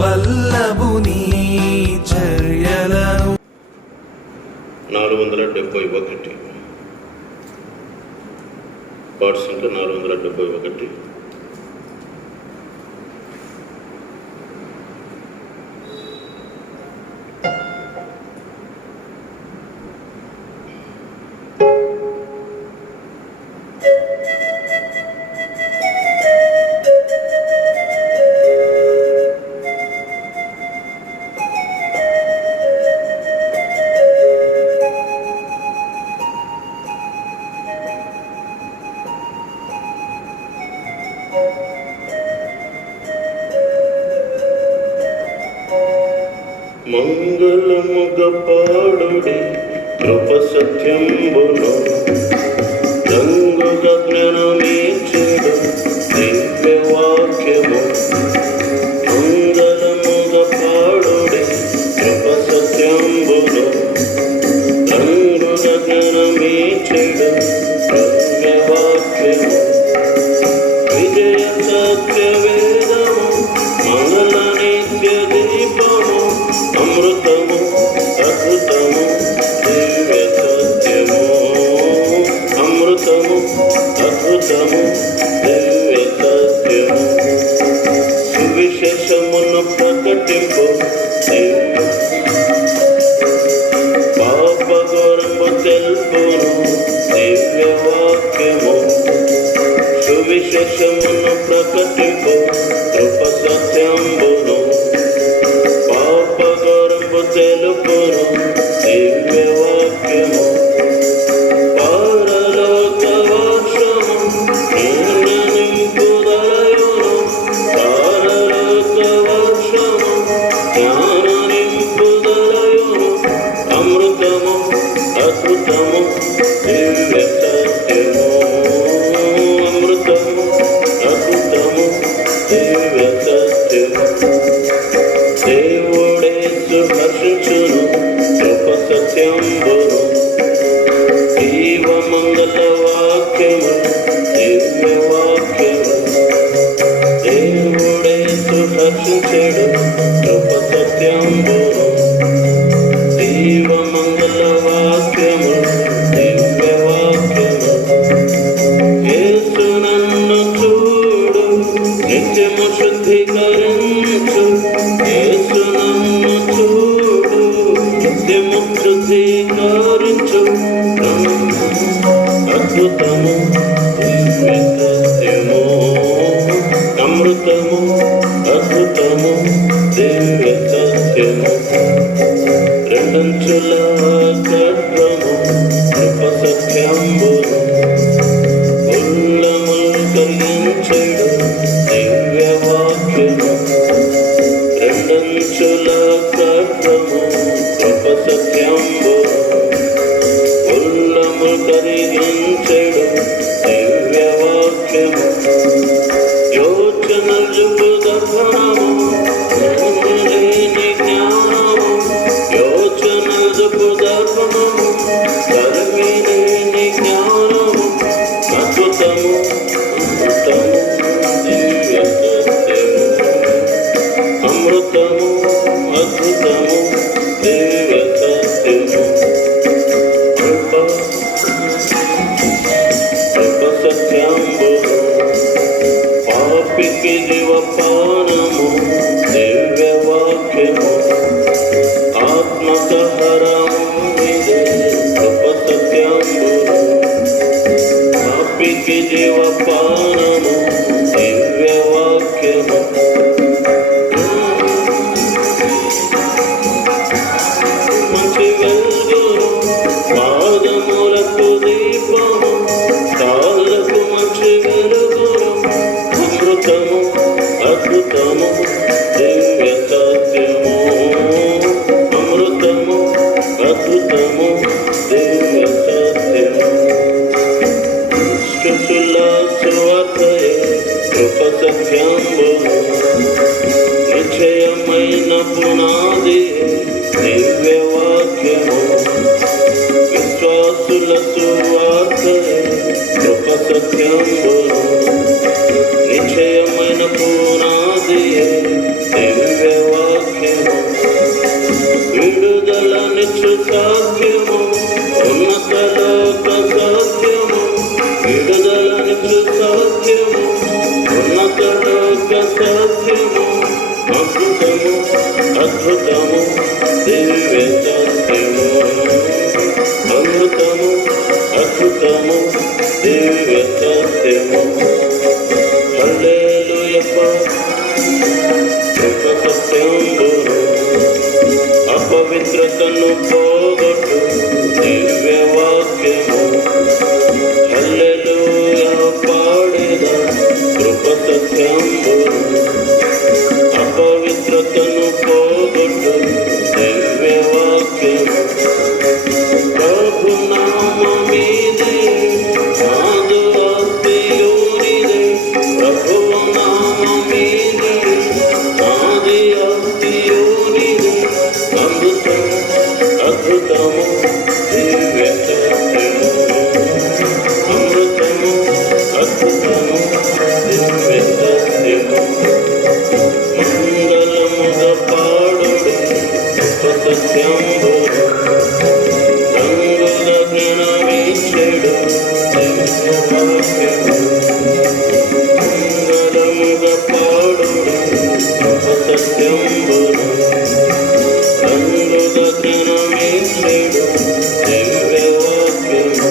వల్లభుని చర్యలను 471 పార్ట్స్ అంటే 471. మంగళముగ పాడుడి కృప సత్యంబును రంగుగ జ్ఞానమీచెడు దివ్య వాక్యము. మంగళముగ పాడుడి కృప సత్యంబును రంగుగ జ్ఞానమీచెడు దివ్య వాక్యము. విజయ సత్య వేదము మంగళ నిత్య దీపము అమృతము అద్భుతము దివ్య సత్యము. అమృతము అద్భుతము దివ్య సత్యము. సువిశేషమును ప్రకటింపు పాప గౌరవ తెలుపును దివ్య వాక్యము. సువిశేషమును ప్రకటింపు కృప సత్యంబును పాప గౌరవ తెలుపును దివ్య వాక్యము. పారలోక వర్షము నింపుదలయును పారలోక వర్షము జ్ఞాన నింపుదలయును. అమృతము అద్భుతము దివ్య సత్యము. అమృతము అద్భుతము దివ్య సత్యము. దేవుడేసు హర్షించును కృప సత్యంబును జీవమంగళ వాక్యము దివ్య వాక్యము. దేవుడేసు హర్షించెడు కృప సత్యంబును జీవమంగళ వాక్యము దివ్య వాక్యము. యేసు నన్ను చూడు నిత్యము శుద్ధీకరించు. యేసు నన్ను చూడు నిత్యము శుద్ధీకరించు. అద్భుతము దివ్య సత్యము. అమృతము అద్భుతము దివ్య సత్యము. రెండంచుల ఖడ్గము కృప సత్యంబును ఉల్లములు కలిగించెడు దివ్య వాక్యము. రెండంచుల ఖడ్గము కృప సత్యంబును ఉల్లములు కలిగించెడు దివ్య వాక్యము. యోచనలు చూపు దర్శనము లేని జ్ఞానము. యోచనలు చూపు దర్శనము కలిమి లేని జ్ఞానము. అద్భుతము అద్భుతము దివ్య సత్యము. అమృతము అద్భుతము దివ్య సత్యము. కృప సత్యంబును పాపికి జీవపానము దివ్య వాక్యము. ఆత్మసహరము ఇదే కృప సత్యంబును పాపికి జీవపానము దివ్య వాక్యము. మంచి వెలుగును పాదములకు దీపము కాళ్ళకు మంచి వెలుగును. అమృతము అద్భుతము దివ్య సత్యము. అమృతము అద్భుతము దివ్య సత్యము. శిశుల సువార్తయే కృప సత్యంబును నిశ్చయమైన పునాది దివ్య వాక్యము. విశ్వాసుల సువార్తయే కృప సత్యంబును నిశ్చయమైన పునాది దివ్య కృప సత్యంబును అపవిత్రతను పోగొట్టు దివ్యవాక్యము హల్లెలూయా పాడెదా కృప సత్యంబును అపవిత్రతను పోగొట్టు దివ్యవాక్యము ప్రభు నామమిదే నాదు ఆస్తియోనిదే ప్రభు నామమిదే నాది ఆస్తియోనిదే అమృతం అద్భుతము దివ్య సత్యము అమృతము అద్భుతము దివ్య సత్యము మంగళముగా పాడుడి కృప సత్యంబు రంగుల జ్ఞానమిచ్చెడు దివ్యవాక్యము మంగళముగా పాడుడి కృప సత్యంబు రంగుల జ్ఞానమిచ్చెడు దివ్యవాక్యము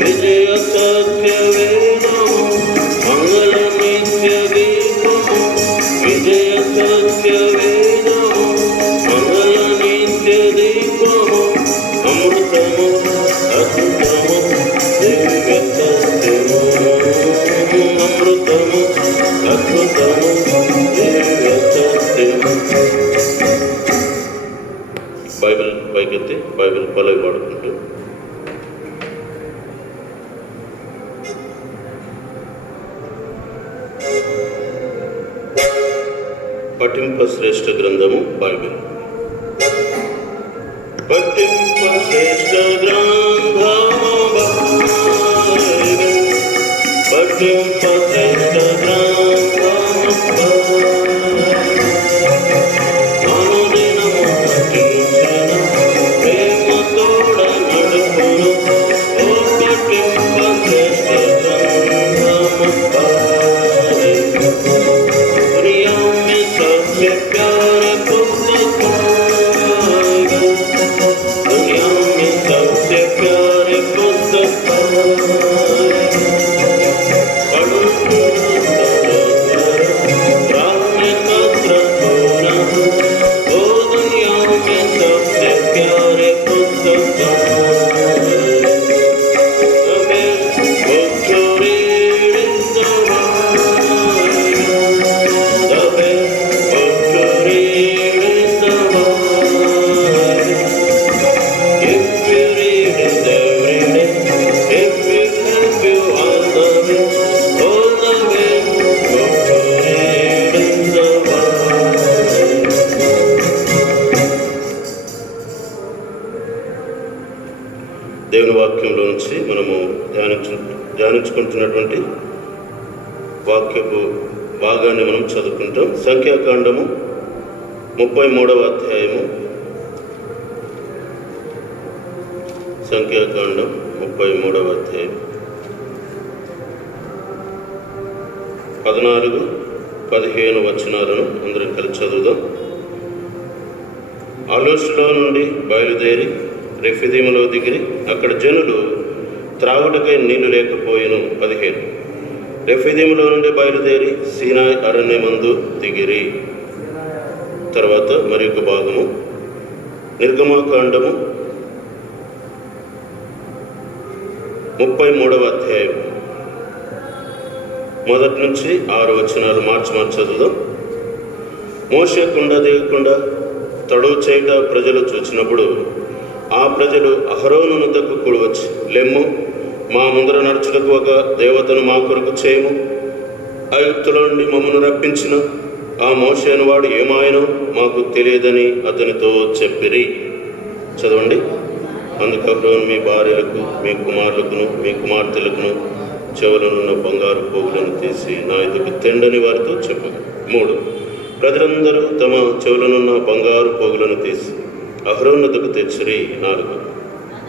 విజయ సత్య వేదము మంగళ నిత్య దీపము విజయ సత్య వేదము మంగళ నిత్య దీపము అమృతము అద్భుతము దివ్య సత్యము అమృతము అద్భుతము దివ్య సత్యము. బైబిల్ పైకెత్తి బైబిల్ పలవి వాడుకుంటూ పఠింప శ్రేష్ఠ గ్రంథము బైబిల్. పఠింప శ్రేష్ఠ గ్రంథము బైబిల్. పఠింప శ్రేష్ఠ గ్రంథము బైబిల్. అనుదినము పఠించిన ప్రేమతోడ నడుపును ఓ పఠింప శ్రేష్ఠ గ్రంథము బైబిల్. दुनिया में सबसे प्यारे पुस्तक दुनिया में सबसे प्यारे पुस्तक ओ दुनिया में सबसे प्यारे पुस्तक దేవుని వాక్యంలో నుంచి మనము ధ్యానించుకుంటున్నటువంటి వాక్యపు భాగాన్ని మనం చదువుకుంటాం. సంఖ్యాకాండము 33వ అధ్యాయము. సంఖ్యాకాండం 33వ అధ్యాయం 14-15 వచనాలను అందరం కలిసి చదువుదాం. ఆలోచులో నుండి బయలుదేరి రెఫిదీములో దిగిరి. అక్కడ జనులు త్రాగుటకై నీళ్లు లేకపోయిను. 15 రెఫిదీములో నుండి బయలుదేరి సీనాయి అరణ్యమందు దిగిరి. తర్వాత మరి ఒక భాగము నిర్గమాకాండము 33వ అధ్యాయం 1 నుంచి 6 వచనాలు మార్చి చదువుదాం. మోషే కుండ దిగకుండా తడువు చేయట ప్రజలు చూచినప్పుడు ఆ ప్రజలు అహరోను వద్దకు కూడి వచ్చి, లెమ్ము, మా ముందర నడుచుటకు ఒక దేవతను మా కొరకు చేయము. ఐగుప్తులో నుండి మమ్మను రప్పించిన ఆ మోషే వాడు ఏమాయనో మాకు తెలియదని అతనితో చెప్పిరి. చదవండి. అందుకు అహరోను మీ భార్యలకు, మీ కుమారులకును, మీ కుమార్తెలకును చెవులనున్న బంగారు పోగులను తీసి నా ఎదుగు తెండని వారితో చెప్పు. 3 ప్రజలందరూ తమ చెవులనున్న బంగారు పోగులను తీసి అహరోనుకు తెచ్చిరి. 4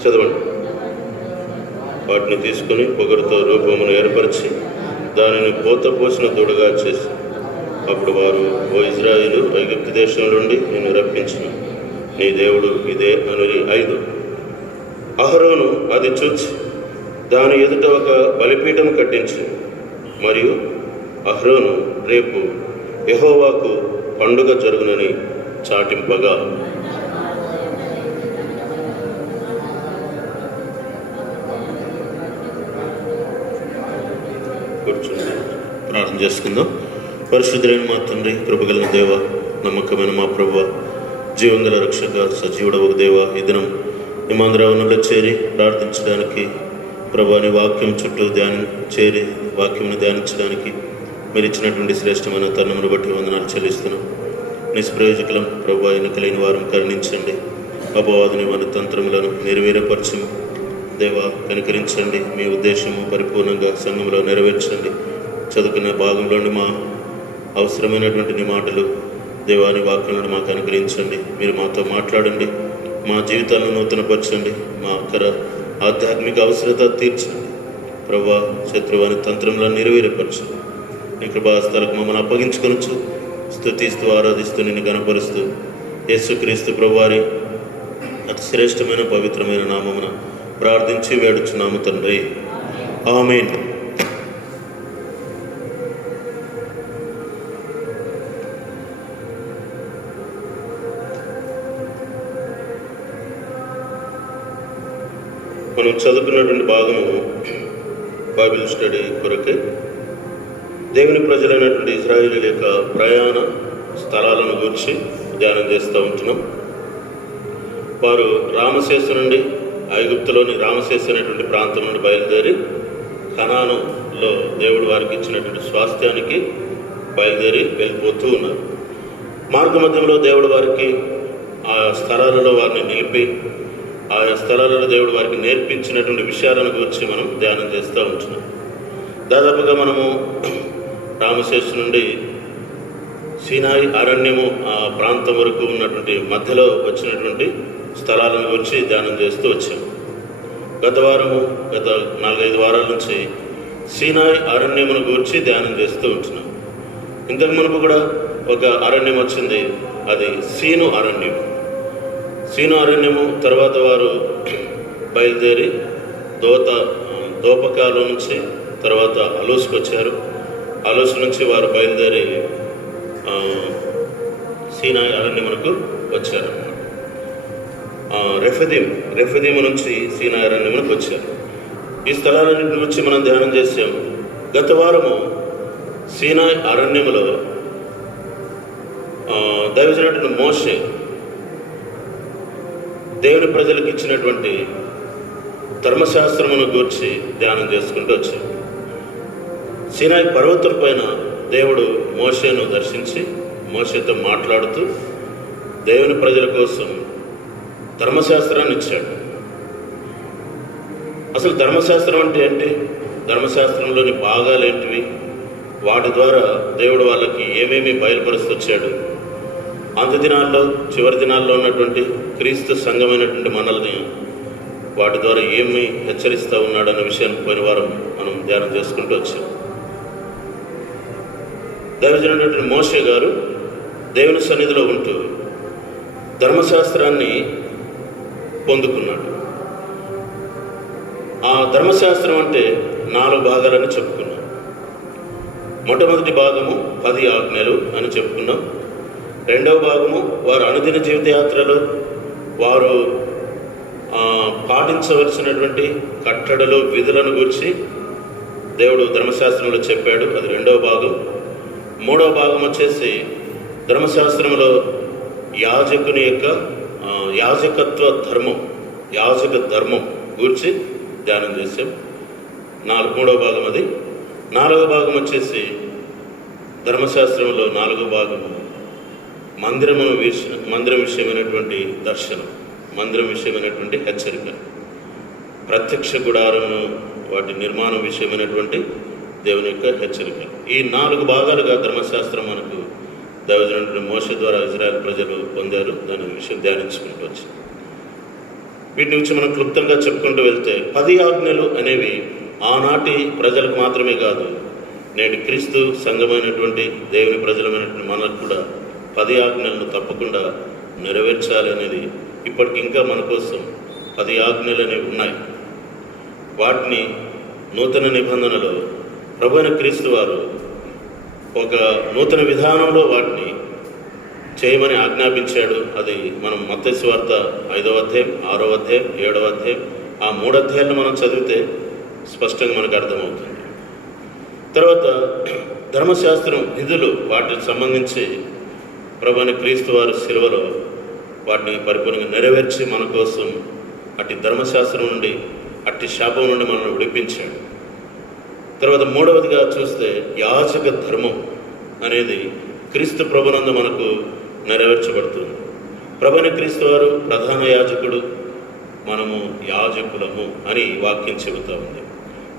చదవండి. వాటిని తీసుకుని పొగరుతో రూపమును ఏర్పరిచి దానిని పోత పోసిన దూడగా చేసి, అప్పుడు వారు, ఓ ఇజ్రాయేలు, ఐగుప్తు దేశం నుండి నిన్ను రప్పించిన నీ దేవుడు ఇదే అనురి. 5 అహరోను అది చూచి దాని ఎదుట ఒక బలిపీఠం కట్టించి, మరియు అహరోను రేపు యెహోవాకు పండుగ జరుగునని చాటింపగా కూర్చుంది. ప్రార్థన చేసుకుందాం. పరిశుద్ధులైన మా తండ్రి, కృపగలిగిన దేవ, నమ్మకమైన మా ప్రభువ, జీవంగల రక్షక, సజీవుడవ దేవ, ఈ దినం ఈ మందిరంలో చేరి ప్రార్థించడానికి, ప్రభుని వాక్యం చుట్టూ చేరి వాక్యంను ధ్యానించడానికి మీరు ఇచ్చినటువంటి శ్రేష్టమైన తరుణమును బట్టి వందనాలు చెల్లిస్తున్నాం. నిష్ప్రయోజకులం ప్రభు, ఎన్నికలైన వారం కరుణించండి. అపవాదుని మన తంత్రములను నెరవేరపరచము దేవ, కనికరించండి. మీ ఉద్దేశము పరిపూర్ణంగా సంఘంలో నెరవేర్చండి. చదువుకునే భాగంలోని మా అవసరమైనటువంటి నీ మాటలు దేవాని వాక్యాలను మాకు అనుగ్రహించండి. మీరు మాతో మాట్లాడండి. మా జీవితాలను నూతనపరచండి. మా ఆధ్యాత్మిక అవసరత తీర్చండి. ప్రభా, శత్రువాని తంత్రంలో నెరవేరపరచండి. నీ కృపాస్థలకు మమ్మల్ని అప్పగించుకొనొచ్చు. స్తుతిస్తూ ఆరాధిస్తూ నిన్ను గణపరుస్తూ యేసుక్రీస్తు ప్రభువారి అతి శ్రేష్టమైన పవిత్రమైన నామమున ప్రార్థించి వేడుచున్నాము తండ్రి, ఆమేన్. మనం చదువుకున్నటువంటి భాగము బైబిల్ స్టడీ కొరకే దేవుని ప్రజలైనటువంటి ఇశ్రాయేలీయుల యొక్క ప్రయాణ స్థలాలను గురించి ధ్యానం చేస్తూ ఉంటున్నాం. వారు రామశేషు నుండి, ఐగుప్తులోని రామశేషు అనేటువంటి ప్రాంతం నుండి బయలుదేరి కనానులో దేవుడు వారికి ఇచ్చినటువంటి స్వాస్థ్యానికి బయలుదేరి వెళ్ళిపోతూ ఉన్నారు. మార్గమధ్యంలో దేవుడు వారికి ఆ స్థలాలలో వారిని నిలిపి ఆయా స్థలాలలో దేవుడు వారికి నేర్పించినటువంటి విషయాలను గురించి మనం ధ్యానం చేస్తూ ఉంటున్నాం. దాదాపుగా మనము రామశేషు నుండి సీనాయి అరణ్యము ఆ ప్రాంతం వరకు ఉన్నటువంటి మధ్యలో వచ్చినటువంటి స్థలాలను గురించి ధ్యానం చేస్తూ వచ్చాము. గత 4-5 వారాల నుంచి సీనాయి అరణ్యమును గురించి ధ్యానం చేస్తూ ఉంటున్నాం. ఇంతకు మునుపు కూడా ఒక అరణ్యం వచ్చింది, అది సీను అరణ్యం. సీను అరణ్యము తర్వాత వారు బయలుదేరి దోపకాలు నుంచి తర్వాత అలూస్కి వచ్చారు. అలూస్ నుంచి వారు బయలుదేరి సీనాయి అరణ్యమునకు వచ్చారు. రెఫదీము నుంచి సీనాయి అరణ్యమునకు వచ్చారు. ఈ స్థలాలన్నింటి గురించి మనం ధ్యానం చేసాము. గత వారము సీనాయి అరణ్యములో దైవజనుడైన మోషే దేవుని ప్రజలకు ఇచ్చినటువంటి ధర్మశాస్త్రమును గూర్చి ధ్యానం చేసుకుంటూ వచ్చాము. సీనాయి పర్వతం పైన దేవుడు మోషేను దర్శించి మోషేతో మాట్లాడుతూ దేవుని ప్రజల కోసం ధర్మశాస్త్రాన్ని ఇచ్చాడు. అసలు ధర్మశాస్త్రం అంటే ఏంటి? ధర్మశాస్త్రంలోని భాగాలు ఏంటివి? వాటి ద్వారా దేవుడు వాళ్ళకి ఏమేమి బయలుపరుస్తొచ్చాడు? అంత దినాల్లో, చివరి దినాల్లో ఉన్నటువంటి క్రీస్తు సంఘమైనటువంటి మనల్ని వాటి ద్వారా ఏమి హెచ్చరిస్తూ ఉన్నాడన్న విషయాన్ని పోయిన వారం మనం ధ్యానం చేసుకుంటూ వచ్చాం. దైవజనుడైన మోషే గారు దేవుని సన్నిధిలో ఉంటూ ధర్మశాస్త్రాన్ని పొందుకున్నాడు. ఆ ధర్మశాస్త్రం అంటే 4 భాగాలని చెప్పుకున్నాం. మొట్టమొదటి భాగము 10 ఆజ్ఞలు అని చెప్పుకున్నాం. రెండవ భాగము వారు అనుదిన జీవితయాత్రలో వారు పాటించవలసినటువంటి కట్టడలు, విధులను గురించి దేవుడు ధర్మశాస్త్రంలో చెప్పాడు. అది రెండవ భాగం. మూడవ భాగం వచ్చేసి ధర్మశాస్త్రంలో యాజకుని యొక్క యాజకత్వ ధర్మం, యాజక ధర్మం గురించి ధ్యానం చేసాం. మూడవ భాగం అది. 4వ భాగం వచ్చేసి ధర్మశాస్త్రంలో 4వ భాగము మందిరం విషయమైనటువంటి దర్శనం, మందిరం విషయమైనటువంటి హెచ్చరిక, ప్రత్యక్ష గుడారము వాటి నిర్మాణం విషయమైనటువంటి దేవుని యొక్క హెచ్చరిక. ఈ 4 భాగాలుగా ధర్మశాస్త్రం మనకు దైవజనుడైన మోషే ద్వారా ఇజ్రాయెల్ ప్రజలు పొందారు. దాని విషయం ధ్యానించుకుంటూ వచ్చి వీటి నుంచి మనం క్లుప్తంగా చెప్పుకుంటూ వెళ్తే 10 ఆజ్ఞలు అనేవి ఆనాటి ప్రజలకు మాత్రమే కాదు, నేటి క్రీస్తు సంఘమైనటువంటి దేవుని ప్రజలమైనటువంటి మనకు కూడా 10 ఆజ్ఞలను తప్పకుండా నెరవేర్చాలి అనేది ఇప్పటికి ఇంకా మన కోసం 10 ఆజ్ఞలు అనేవి ఉన్నాయి. వాటిని నూతన నిబంధనలో ప్రభువైన క్రీస్తు వారు ఒక నూతన విధానంలో వాటిని చేయమని ఆజ్ఞాపించాడు. అది మనం మత్తయి సువార్త 5వ అధ్యాయం, 6వ అధ్యాయం, 7వ అధ్యాయం, ఆ 3 అధ్యాయాలను మనం చదివితే స్పష్టంగా మనకు అర్థమవుతుంది. తర్వాత ధర్మశాస్త్రం విధులు, వాటికి సంబంధించి ప్రభువైన క్రీస్తు వారు శిలువలో వాటిని పరిపూర్ణంగా నెరవేర్చి మన కోసం అట్టి ధర్మశాస్త్రం నుండి, అట్టి శాపం నుండి మనల్ని విడిపించాడు. తర్వాత 3వదిగా చూస్తే యాజక ధర్మం అనేది క్రీస్తు ప్రభునందు మనకు నెరవేర్చబడుతుంది. ప్రభువైన క్రీస్తు వారు ప్రధాన యాజకుడు, మనము యాజకులము అని వాక్యం చెబుతూ ఉంది.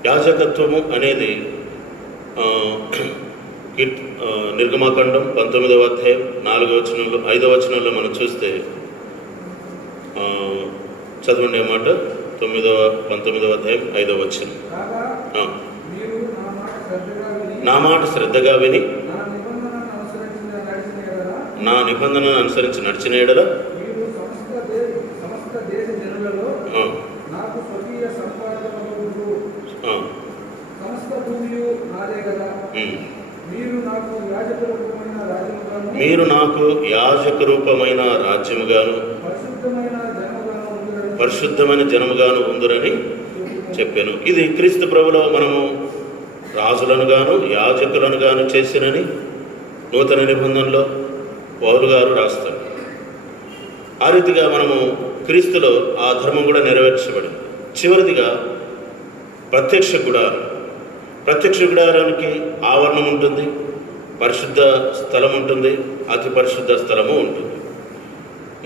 యాజకత్వము అనేది నిర్గమాకాండం 19వ అధ్యాయం 4వ వచనంలో 5వ వచనంలో మనం చూస్తే చదవండి మాట. 19వ అధ్యాయం 5వ వచనం. నా మాట శ్రద్ధగా విని నా నిబంధనను అనుసరించి నడిచిన ఎడల మీరు నాకు యాజక రూపమైన రాజ్యముగాను పరిశుద్ధమైన జనముగాను ఉందురని చెప్పాను. ఇది క్రీస్తు ప్రభులో మనము రాజులను గాను యాజకులను గాను చేసినని నూతన నిబంధనలో పౌలు గారు రాస్తారు. ఆ రీతిగా మనము క్రీస్తులో ఆ ధర్మం కూడా నెరవేర్చబడింది. చివరిదిగా ప్రత్యక్ష గుడారం. ప్రత్యక్ష గుడారానికి ఆవరణం ఉంటుంది, పరిశుద్ధ స్థలం ఉంటుంది, అతి పరిశుద్ధ స్థలము ఉంటుంది.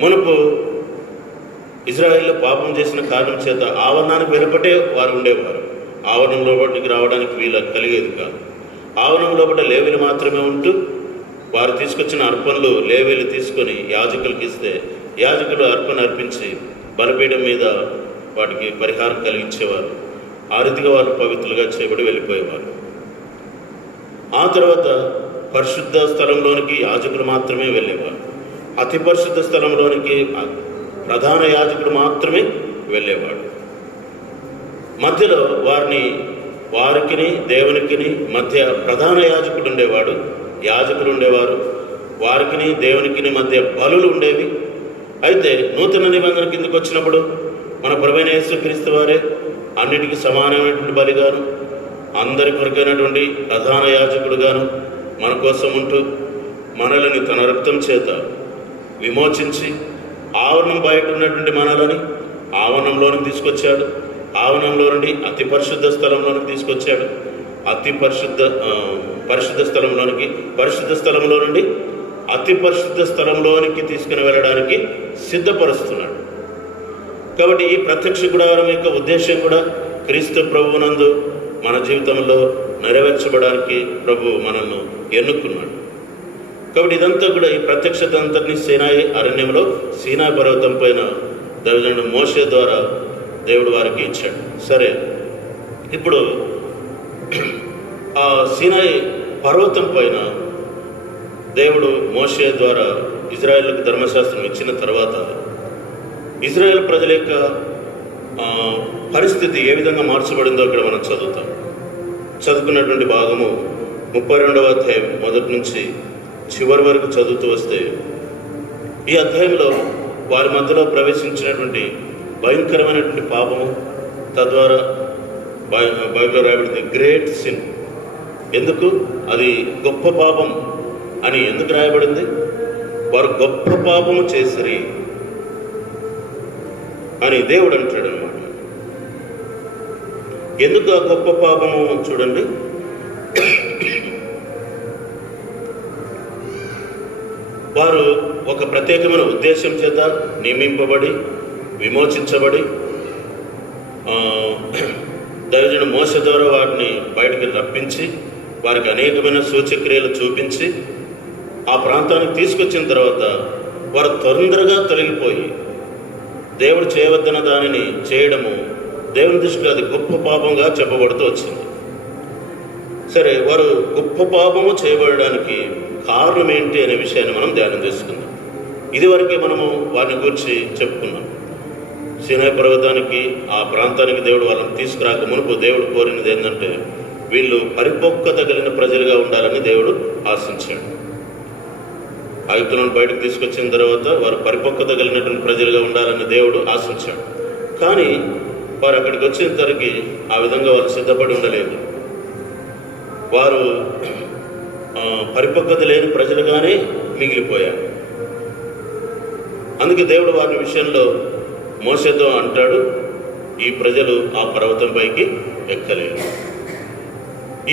మునుపు ఇజ్రాయేల్లో పాపం చేసిన కారణం చేత ఆవరణానికి వెలుపటే వారు ఉండేవారు. ఆవరణం లోపలికి రావడానికి వీళ్ళ కలిగేది కాదు. ఆవరణం లోపల లేవీలు మాత్రమే ఉంటూ వారు తీసుకొచ్చిన అర్పణలు లేవీలు తీసుకొని యాజకులకు ఇస్తే యాజకులు అర్పణ అర్పించి బలిపీఠం మీద వాటికి పరిహారం కలిగించేవారు. ఆ రీతిగా వారు పవిత్రులుగా చేయబడి వెళ్ళిపోయేవారు. ఆ తర్వాత పరిశుద్ధ స్థలంలోనికి యాజకులు మాత్రమే వెళ్ళేవారు. అతి పరిశుద్ధ స్థలంలోనికి ప్రధాన యాజకుడు మాత్రమే వెళ్ళేవాడు. మధ్యలో వారికి దేవునికి మధ్య ప్రధాన యాజకుడు ఉండేవాడు, యాజకులు ఉండేవారు. వారికి దేవునికి మధ్య బలులు ఉండేవి. అయితే నూతన నిబంధన కిందకు వచ్చినప్పుడు మన ప్రభువైన యేసుక్రీస్తు వారే అన్నిటికీ సమానమైనటువంటి బలిగాను, అందరి కొరకైనటువంటి ప్రధాన యాజకుడుగాను మన కోసం ఉంటూ మనల్ని తన రక్తం చేత విమోచించి ఆవరణం బయట ఉన్నటువంటి మనలని ఆవరణంలోనికి తీసుకొచ్చాడు. ఆవరణంలో నుండి అతి పరిశుద్ధ స్థలంలోనికి తీసుకొచ్చాడు. అతి పరిశుద్ధ స్థలంలో నుండి అతి పరిశుద్ధ స్థలంలోనికి తీసుకుని వెళ్ళడానికి సిద్ధపరుస్తున్నాడు. కాబట్టి ఈ ప్రత్యక్ష గుడారం యొక్క ఉద్దేశం కూడా క్రీస్తు ప్రభువునందు మన జీవితంలో నెరవేర్చబడానికి ప్రభు మనల్ని ఎన్నుకున్నాడు. కాబట్టి ఇదంతా కూడా ఈ ప్రత్యక్షత అంతటిని సీనాయి అరణ్యంలో సీనాయి పర్వతం పైన దైవజనుడు మోషే ద్వారా దేవుడు వారికి ఇచ్చాడు. సరే, ఇప్పుడు ఆ సీనాయి పర్వతం పైన దేవుడు మోషే ద్వారా ఇజ్రాయేలుకు ధర్మశాస్త్రం ఇచ్చిన తర్వాత ఇజ్రాయేల్ ప్రజల యొక్క పరిస్థితి ఏ విధంగా మార్చబడిందో ఇక్కడ మనం చదువుకున్నటువంటి భాగము 32వ అధ్యాయం మొదటి నుంచి చివరి వరకు చదువుతూ వస్తే ఈ అధ్యాయంలో వారి మధ్యలో ప్రవేశించినటువంటి భయంకరమైనటువంటి పాపము, తద్వారా బైబిల్లో రాయబడింది గ్రేట్ సిన్. ఎందుకు అది గొప్ప పాపం అని ఎందుకు రాయబడింది? వారు గొప్ప పాపము చేసిరి అని దేవుడు అంటాడు అనమాట. ఎందుకు ఆ గొప్ప పాపము? చూడండి, వారు ఒక ప్రత్యేకమైన ఉద్దేశం చేత నియమింపబడి విమోచించబడి దైవజనుడు మోషే ద్వారా వారిని బయటకు రప్పించి వారికి అనేకమైన సూచక్రియలు చూపించి ఆ ప్రాంతానికి తీసుకొచ్చిన తర్వాత వారు తొందరగా తొలగిపోయి దేవుడు చేయవద్దన్న దానిని చేయడము దేవుని దృష్టిలో అది గొప్ప పాపంగా చెప్పబడుతూ వచ్చింది. సరే, వారు గొప్ప పాపము చేయబడడానికి కారణం ఏంటి అనే విషయాన్ని మనం ధ్యానం చేసుకుందాం. ఇదివరకే మనము వారిని గురించి చెప్పుకున్నాం. సీనాయి పర్వతానికి ఆ ప్రాంతానికి దేవుడు వాళ్ళని తీసుకురాక మునుపు దేవుడు కోరినది ఏంటంటే వీళ్ళు పరిపక్వత కలిగిన ప్రజలుగా ఉండాలని దేవుడు ఆశించాడు. ఐగుప్తులను బయటకు తీసుకొచ్చిన తర్వాత వారు పరిపక్వత కలిగినటువంటి ప్రజలుగా ఉండాలని దేవుడు ఆశించాడు. కానీ వారు అక్కడికి వచ్చేసరికి ఆ విధంగా వారు సిద్ధపడి ఉండలేదు. వారు పరిపక్వత లేని ప్రజలుగానే మిగిలిపోయారు. అందుకే దేవుడు వారి విషయంలో మోషేతో అంటాడు, ఈ ప్రజలు ఆ పర్వతంపైకి ఎక్కలేరు,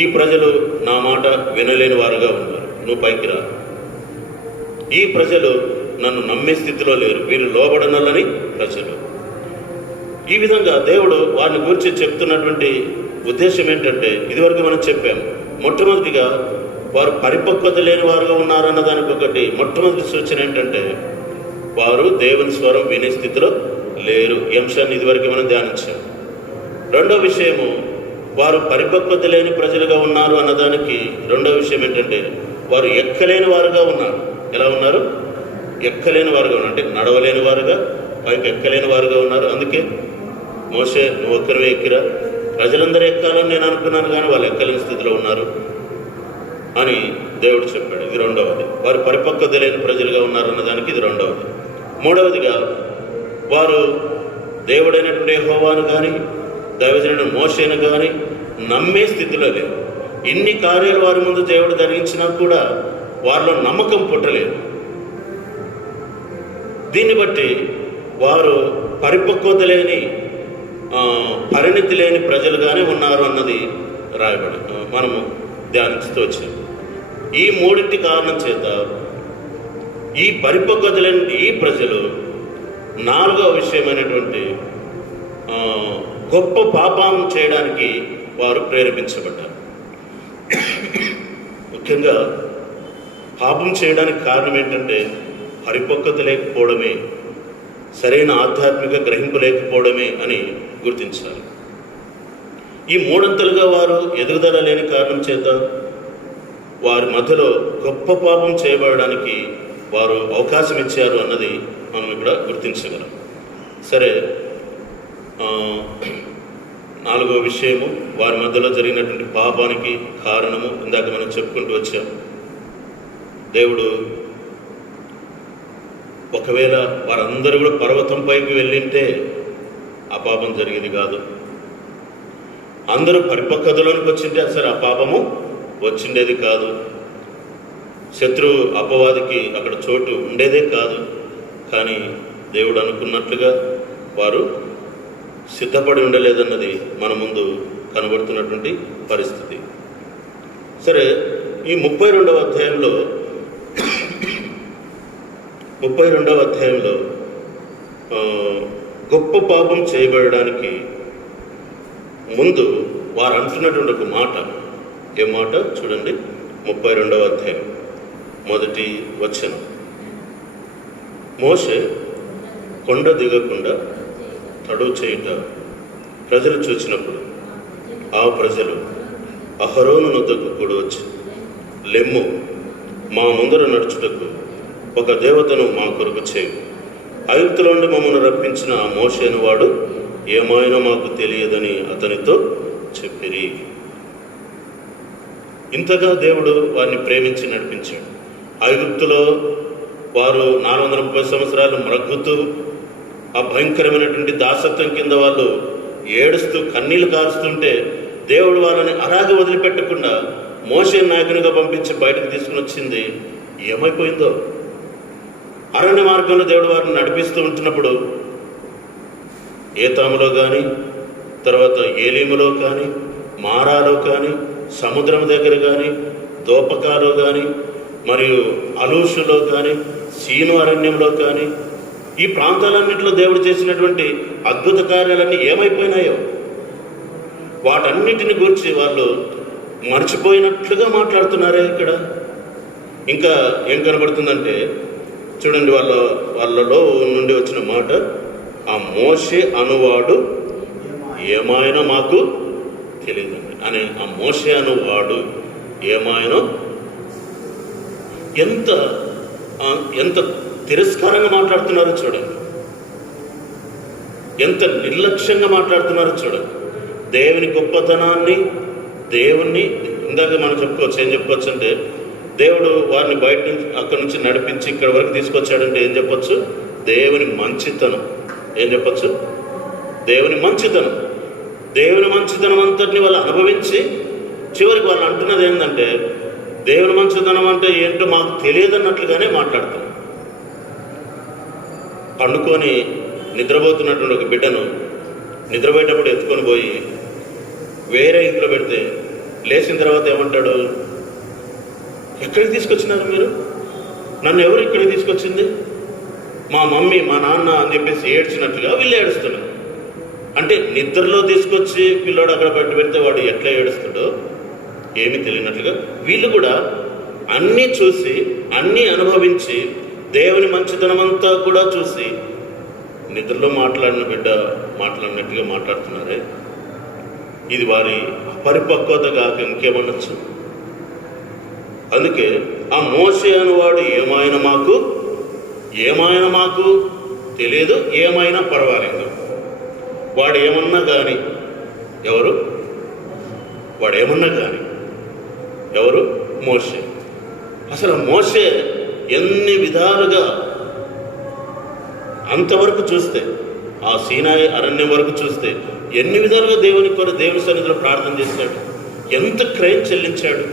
ఈ ప్రజలు నా మాట వినలేని వారుగా ఉన్నారు, నువ్వు పైకి రా. ఈ ప్రజలు నన్ను నమ్మే స్థితిలో లేరు, వీళ్ళు లోబడనల్లని ప్రజలు. ఈ విధంగా దేవుడు వారిని గురించి చెప్తున్నటువంటి ఉద్దేశం ఏంటంటే, ఇదివరకు మనం చెప్పాము, మొట్టమొదటిగా వారు పరిపక్వత లేని వారుగా ఉన్నారన్న దానికి ఒకటి మొట్టమొదటి సూచన ఏంటంటే, వారు దేవుని స్వరం వినే స్థితిలో లేరు. ఈ అంశాన్ని ఇదివరకు మనం ధ్యానించాం. రెండో విషయము, వారు పరిపక్వత లేని ప్రజలుగా ఉన్నారు అన్నదానికి రెండో విషయం ఏంటంటే, వారు ఎక్కలేని వారుగా ఉన్నారు. ఎలా ఉన్నారు? ఎక్కలేని వారుగా ఉన్నారు, అంటే నడవలేని వారుగా, పైకి ఎక్కలేని వారుగా ఉన్నారు. అందుకే మోషే, నువ్వు ఒక్కరివే ఎక్కిరా, ప్రజలందరూ ఎక్కాలని నేను అనుకున్నాను కానీ వాళ్ళు ఎక్కలేని స్థితిలో ఉన్నారు అని దేవుడు చెప్పాడు. ఇది రెండవది. వారు పరిపక్వత లేని ప్రజలుగా ఉన్నారన్న దానికి ఇది రెండవది. మూడవదిగా, వారు దేవుడైనటువంటి యెహోవాను కానీ దైవజనుడు మోషేను కానీ నమ్మే స్థితిలో లేరు. ఇన్ని కార్యాలు వారి ముందు దేవుడు జరిగించినా కూడా వారిలో నమ్మకం పుట్టలేదు. దీన్ని బట్టి వారు పరిపక్వత లేని, పరిణితి లేని ప్రజలుగానే ఉన్నారు అన్నది రాయబడి మనము ధ్యానిస్తూ వచ్చాం. ఈ మూడింటి కారణం చేత ఈ పరిపక్వత లేని ఈ ప్రజలు నాలుగవ విషయమైనటువంటి గొప్ప పాపం చేయడానికి వారు ప్రేరేపించబడ్డారు. ముఖ్యంగా పాపం చేయడానికి కారణం ఏంటంటే పరిపక్వత లేకపోవడమే, సరైన ఆధ్యాత్మిక గ్రహింపు లేకపోవడమే అని గుర్తించాలి. ఈ మూడంతలుగా వారు ఎదుగుదల లేని కారణం చేత వారి మధ్యలో గొప్ప పాపం చేయబడడానికి వారు అవకాశం ఇచ్చారు అన్నది మనం ఇక్కడ గుర్తించగలం. సరే, నాలుగో విషయము, వారి మధ్యలో జరిగినటువంటి పాపానికి కారణము ఇందాక మనం చెప్పుకుంటూ వచ్చాం. దేవుడు ఒకవేళ వారందరూ కూడా పర్వతం పైకి వెళ్ళింటే ఆ పాపం జరిగేది కాదు. అందరూ పరిపక్వతలోనికి వచ్చింటే అసలు ఆ పాపము వచ్చిండేది కాదు. శత్రువు అపవాదికి అక్కడ చోటు ఉండేదే కాదు. కానీ దేవుడు అనుకున్నట్లుగా వారు సిద్ధపడి ఉండలేదన్నది మన ముందు కనబడుతున్నటువంటి పరిస్థితి. సరే, ఈ 32వ అధ్యాయంలో గొప్ప పాపం చేయబడడానికి ముందు వారు అంటున్నటువంటి ఒక మాట, ఏ మాట చూడండి. 32వ అధ్యాయం 1వ వచనం. మోషే కొండ దిగకుండా తడువు చేయుట ప్రజలు చూచినప్పుడు ఆ ప్రజలు అహరోను నొద్దకు కూడి వచ్చి, లెమ్ము, మా ముందర నడుచుటకు ఒక దేవతను మా కొరకు చేయు. ఐగుప్తులో నుండి మమ్మల్ని రప్పించిన ఆ మోషేను వాడు ఏమైనా మాకు తెలియదని అతనితో చెప్పిరి. ఇంతగా దేవుడు వారిని ప్రేమించి నడిపించాడు. ఐగుప్తులో వారు 430 సంవత్సరాలు మ్రగ్గుతూ ఆ భయంకరమైనటువంటి దాసత్వం కింద వాళ్ళు ఏడుస్తూ కన్నీళ్లు కారుస్తుంటే దేవుడు వాళ్ళని అలాగే వదిలిపెట్టకుండా మోషే నాయకునిగా పంపించి బయటకు తీసుకుని వచ్చింది ఏమైపోయిందో. అరణ్య మార్గంలో దేవుడు వారిని నడిపిస్తూ ఉంటున్నప్పుడు ఏతాములో కానీ, తర్వాత ఏలీములో కానీ, మారాలో కానీ, సముద్రం దగ్గర కానీ, దోపకాలో కానీ, మరియు అలూషులో కానీ, సీను అరణ్యంలో కానీ, ఈ ప్రాంతాలన్నింటిలో దేవుడు చేసినటువంటి అద్భుత కార్యాలన్నీ ఏమైపోయినాయో వాటన్నిటిని గురించి వాళ్ళు మర్చిపోయినట్లుగా మాట్లాడుతున్నారే. ఇక్కడ ఇంకా ఏం కనబడుతుందంటే చూడండి, వాళ్ళలో నుండి వచ్చిన మాట, ఆ మోషే అనువాడు ఏమాయనో మాకు తెలియదండి అని. ఆ మోషే అనువాడు ఏమాయనో ఎంత తిరస్కారంగా మాట్లాడుతున్నారో చూడండి, ఎంత నిర్లక్ష్యంగా మాట్లాడుతున్నారో చూడండి. దేవుని గొప్పతనాన్ని, దేవుణ్ణి ఇందాక మనం చెప్పుకోవచ్చు, ఏం చెప్పుకోవచ్చు అంటే దేవుడు వారిని బయట నుంచి అక్కడి నుంచి నడిపించి ఇక్కడ వరకు తీసుకొచ్చాడంటే ఏం చెప్పొచ్చు? దేవుని మంచితనం. ఏం చెప్పొచ్చు? దేవుని మంచితనం. దేవుని మంచితనం అంతటిని వాళ్ళు అనుభవించి చివరికి వాళ్ళు అంటున్నది ఏంటంటే దేవుని మంచితనం అంటే ఏంటో మాకు తెలియదన్నట్లుగానే మాట్లాడతారు. పండుకొని నిద్రపోతున్నటువంటి ఒక బిడ్డను నిద్రపోయేటప్పుడు ఎత్తుకొని పోయి వేరే ఇంట్లో పెడితే లేచిన తర్వాత ఏమంటాడు? ఎక్కడికి తీసుకొచ్చినారు మీరు? నన్ను ఎవరు ఇక్కడికి తీసుకొచ్చింది? మా మమ్మీ మా నాన్న అని చెప్పేసి ఏడ్చినట్లుగా వీళ్ళు ఏడుస్తున్నారు. అంటే నిద్రలో తీసుకొచ్చి పిల్లోడు అక్కడ పెడితే వాడు ఎట్లా ఏడుస్తాడో ఏమీ తెలియనట్లుగా వీళ్ళు కూడా అన్నీ చూసి అన్నీ అనుభవించి దేవుని మంచితనం అంతా కూడా చూసి నిద్రలో మాట్లాడిన బిడ్డ మాట్లాడినట్టుగా మాట్లాడుతున్నారే. ఇది వారి అపరిపక్వత కాక ఇంకేమనొచ్చు? అందుకే ఆ మోషే అనువాడు ఏమైనా మాకు తెలియదు, ఏమైనా పర్వాలేదు. వాడు ఏమన్నా కానీ ఎవరు? మోషే. అసలు మోషే ఎన్ని విధాలుగా అంతవరకు చూస్తే, ఆ సీనాయి అరణ్యం వరకు చూస్తే ఎన్ని విధాలుగా దేవుని సన్నిధిలో ప్రార్థన చేశాడు, ఎంత క్రయం చెల్లించాడు,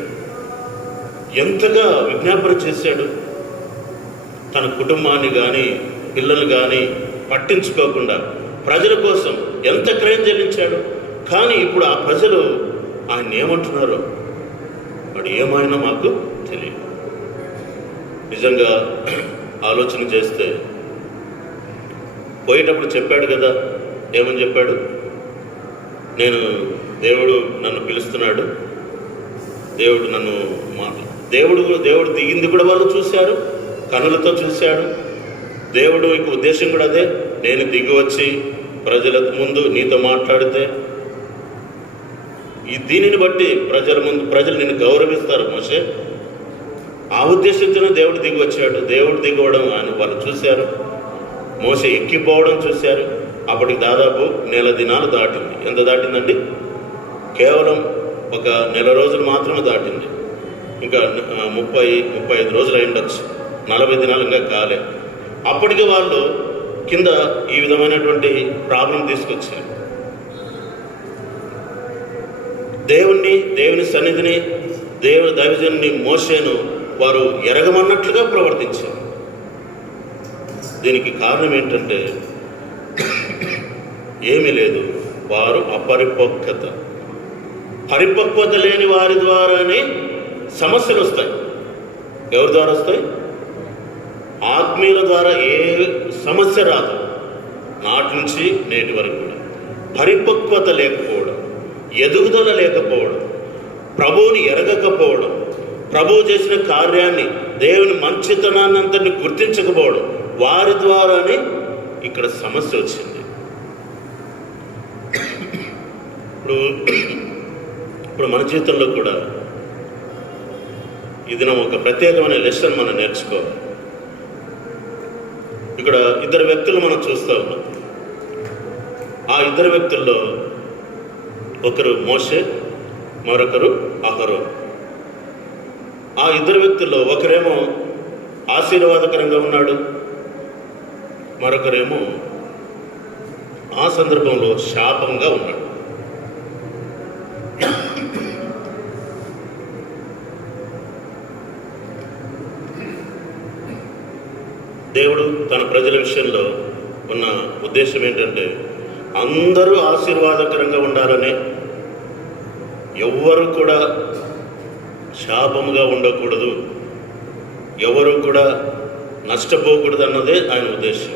ఎంతగా విజ్ఞాపన చేశాడు. తన కుటుంబాన్ని కానీ పిల్లలు కానీ పట్టించుకోకుండా ప్రజల కోసం ఎంత క్రయం చెల్లించాడు. కానీ ఇప్పుడు ఆ ప్రజలు ఆయన ఏమంటున్నారో వాడు ఏమైనా మాకు తెలియదు. నిజంగా ఆలోచన చేస్తే పోయేటప్పుడు చెప్పాడు కదా, ఏమని చెప్పాడు? దేవుడు నన్ను పిలుస్తున్నాడు, దేవుడు దిగింది కూడా వాళ్ళు చూశారు, కనులతో చూశాడు. దేవుడు యొక్క ఉద్దేశం కూడా అదే, నేను దిగి వచ్చి ప్రజల ముందు నీతో మాట్లాడితే దీనిని బట్టి ప్రజలు నిన్ను గౌరవిస్తారు మోషే. ఆ ఉద్దేశంతోనే దేవుడు దిగి వచ్చాడు. దేవుడు దిగవడం అని వాళ్ళు చూశారు, మోషే ఎక్కిపోవడం చూశారు. అప్పటికి దాదాపు 1 దినాలు దాటింది. ఎంత దాటిందండి? కేవలం ఒక 1 రోజులు మాత్రమే దాటింది. ఇంకా 30-35 రోజులు అయి ఉండొచ్చు. 40 దినాలు ఇంకా కాలే. అప్పటికి వాళ్ళు కింద ఈ విధమైనటువంటి ప్రాబ్లం తీసుకొచ్చారు. దేవుని సన్నిధిని దైవజనుని మోషేను వారు ఎరగమన్నట్లుగా ప్రవర్తించారు. దీనికి కారణం ఏంటంటే ఏమీ లేదు, వారు పరిపక్వత లేని వారి ద్వారానే సమస్యలు వస్తాయి. ఎవరి ద్వారా వస్తాయి? ఆత్మీయుల ద్వారా ఏ సమస్య రాదు. నాటి నుంచి నేటి వరకు కూడా పరిపక్వత లేకపోవడం, ఎదుగుదల లేకపోవడం, ప్రభువుని ఎరగకపోవడం, ప్రభువు చేసిన కార్యాన్ని, దేవుని మంచితనాన్ని అంతటిని గుర్తించకపోవడం, వారి ద్వారానే ఇక్కడ సమస్య వచ్చింది. ఇప్పుడు మన జీవితంలో కూడా ఇది ఒక ప్రత్యేకమైన లెసన్ మనం నేర్చుకోవాలి. ఇక్కడ 2 వ్యక్తులు మనం చూస్తూ ఉన్నాం. ఆ 2 వ్యక్తుల్లో ఒకరు మోషే, మరొకరు అహరోను. ఆ 2 వ్యక్తుల్లో ఒకరేమో ఆశీర్వాదకరంగా ఉన్నాడు, మరొకరేమో ఆ సందర్భంలో శాపంగా ఉన్నాడు. దేవుడు తన ప్రజల విషయంలో ఉన్న ఉద్దేశం ఏంటంటే అందరూ ఆశీర్వాదకరంగా ఉండాలనే, ఎవ్వరు కూడా శాపముగా ఉండకూడదు, ఎవరు కూడా నష్టపోకూడదు అన్నదే ఆయన ఉద్దేశం.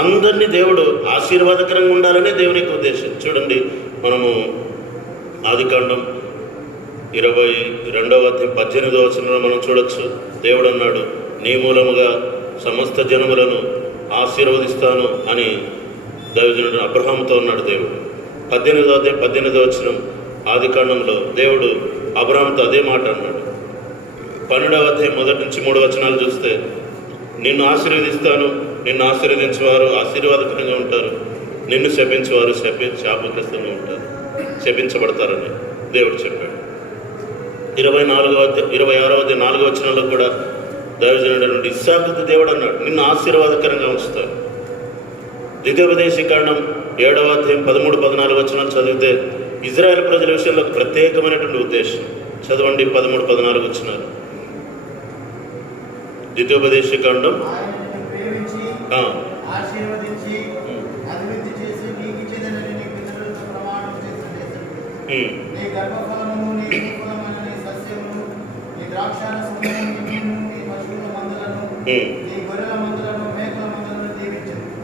అందరినీ దేవుడు ఆశీర్వాదకరంగా ఉండాలనే దేవుని యొక్క ఉద్దేశం. చూడండి, మనము ఆదికాండం 22:18 మనం చూడొచ్చు. దేవుడు అన్నాడు, నీ మూలముగా సమస్త జనములను ఆశీర్వదిస్తాను అని దైవజనుడు అబ్రహాముతో ఉన్నాడు దేవుడు. 18వ ఆదికాండంలో దేవుడు అబ్రహాముతో అదే మాట అన్నాడు. 12వ చూస్తే, నిన్ను ఆశీర్వదిస్తాను, నిన్ను ఆశీర్వదించేవారు ఆశీర్వాదకరంగా ఉంటారు, నిన్ను శపించేవారు శాపగ్రస్తంగా ఉంటారు, శపించబడతారని దేవుడు చెప్పాడు. 26వ వచనంలో కూడా దైవజనుడు ఇస్సాకుతో దేవుడు అన్నాడు, నిన్ను ఆశీర్వాదకరంగా ఉంచుతాను. ద్వితీయోపదేశకాండం 7వ అధ్యాయం 13-14 వచనాలు చదివితే ఇజ్రాయెల్ ప్రజల విషయంలో ఒక ప్రత్యేకమైనటువంటి ఉద్దేశం. చదవండి 13-14 వచనాలు. ద్వితీయోపదేశకాండం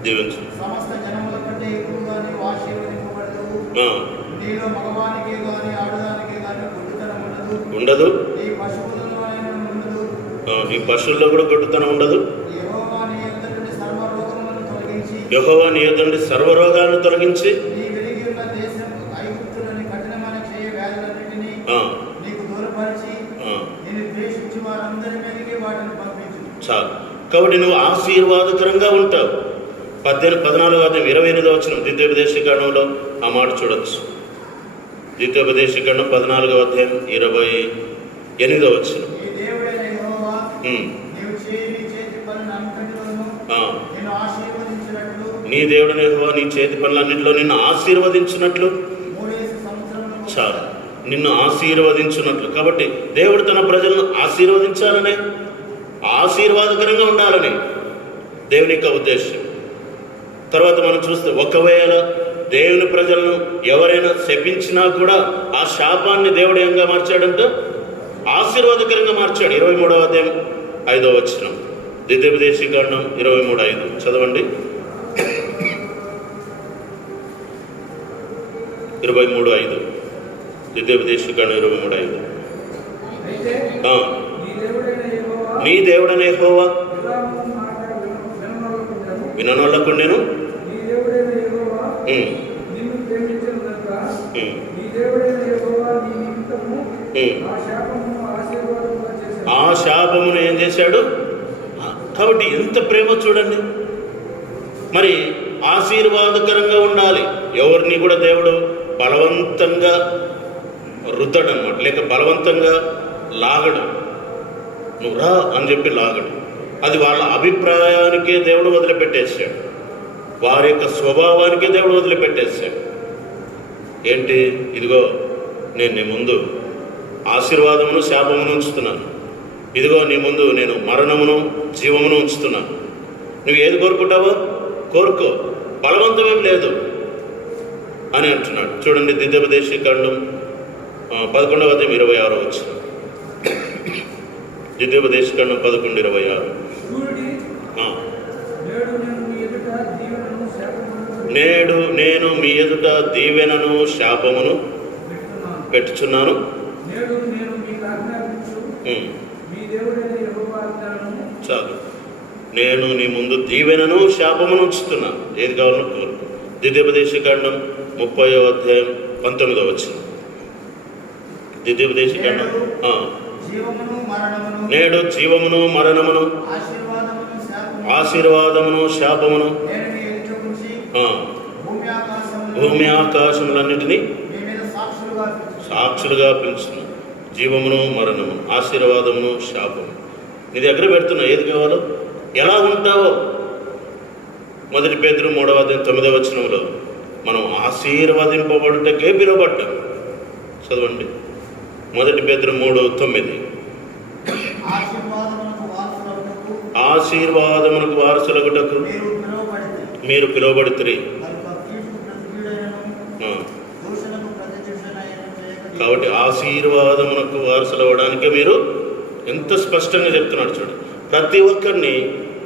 దీవించు. సమస్త జనముల కంటే ఎక్కువగా నీవు ఆశీర్వదింపబడదు. నీలో మగవానికి గాని ఆడదానికి గాని గొడ్డుతనం ఉండదు. ఈ పశువులలో ఉండదు. ఈ పశువుల్లో కూడా గొడ్డుతనం ఉండదు. యెహోవా నీ యొద్ద నుండి సర్వరోగాలను తొలగించి నీ వెలిగి ఉన్న దేశం ఐగుప్తులని కఠినమైన చేయ వ్యాధులన్నిటినీ నీకు దూరపరిచి నిన్ను ద్వేషించి వారందరి మీదకి వాటిని పంపించు. చాలు. కాబట్టి నువ్వు ఆశీర్వాదకరంగా ఉంటావు. 14వ అధ్యాయం 28వ వచనం ద్వితీయోపదేశకాండంలో ఆ మాట చూడొచ్చు. ద్వితీయోపదేశకాండం 14వ అధ్యాయం 28వ వచనం. నీ దేవుడైన యెహోవా నీ చేతి పనులన్నింటిలో నిన్ను ఆశీర్వదించినట్లు. చాలు, నిన్ను ఆశీర్వదించినట్లు. కాబట్టి దేవుడు తన ప్రజలను ఆశీర్వదించాలనే, ఆశీర్వాదకరంగా ఉండాలని దేవుని యొక్క ఉద్దేశం. తర్వాత మనం చూస్తే ఒకవేళ దేవుని ప్రజలను ఎవరైనా శపించినా కూడా ఆ శాపాన్ని దేవుడు ఏంగా మార్చాడంటే ఆశీర్వాదకరంగా మార్చాడు. 23వ అధ్యాయం 5వ వచనం ద్వితీయోపదేశకాండం 23:5 చదవండి. 23:5 ద్వితీయోపదేశకాండం 23:5. నీ దేవుడైన యెహోవా విననోళ్ళకుండెను. ఆ శాపమును ఏం చేశాడు? కాబట్టి ఎంత ప్రేమ చూడండి. మరి ఆశీర్వాదకరంగా ఉండాలి. ఎవరిని కూడా దేవుడు బలవంతంగా రుద్దడు అన్నమాట, లేక బలవంతంగా లాగడు. నువ్వు రా అని చెప్పి లాగడు. అది వాళ్ళ అభిప్రాయానికే దేవుడు వదిలిపెట్టేశాడు. వారి యొక్క స్వభావానికే దేవుడు వదిలిపెట్టేశాడు. ఏంటి? ఇదిగో నేను నీ ముందు ఆశీర్వాదమును శాపమును ఉంచుతున్నాను. ఇదిగో నీ ముందు నేను మరణమును జీవమును ఉంచుతున్నాను. నువ్వు ఏది కోరుకుంటావో కోరుకో, బలవంతమేం లేదు అని అంటున్నాడు. చూడండి ద్వితీయోపదేశకాండం 11వ అధ్యాయం 26వ వచనం. ద్వితీయోపదేశకాండం 11:26. నేడు నేను మీ ఎదుట దీవెనను శాపమును పెట్టుచున్నాను. చాలు, నేను నీ ముందు దీవెనను శాపమును ఉంచుతున్నాను. ఏది కావాలో కోరుకు. ద్వితీయోపదేశకాండం 30వ అధ్యాయం 19వ వచనం. ద్వితీయోపదేశకాండం నేడు జీవమును మరణమును ఆశీర్వాదమును శాపమును భూమి ఆకాశములన్నిటినీ సాక్షులుగా పిలుచున్నాను. జీవమును మరణము, ఆశీర్వాదమును శాపము నీ దగ్గర పెడుతున్నా. ఏది కావాలో, ఎలా ఉంటావో. 1 పేతురు 3వ అధ్యాయం 9వ వచనంలో మనం ఆశీర్వదింపబడుటకే పిలువబడ్డాం. చదవండి 1 పేతురు 3:9. ఆశీర్వాదమునకు వారసులగుటకు మీరు పిలువబడుతురి. కాబట్టి ఆశీర్వాదమునకు వారసులు అవ్వడానికే మీరు ఎంత స్పష్టంగా చెప్తున్నాడు. చూడు, ప్రతి ఒక్కరిని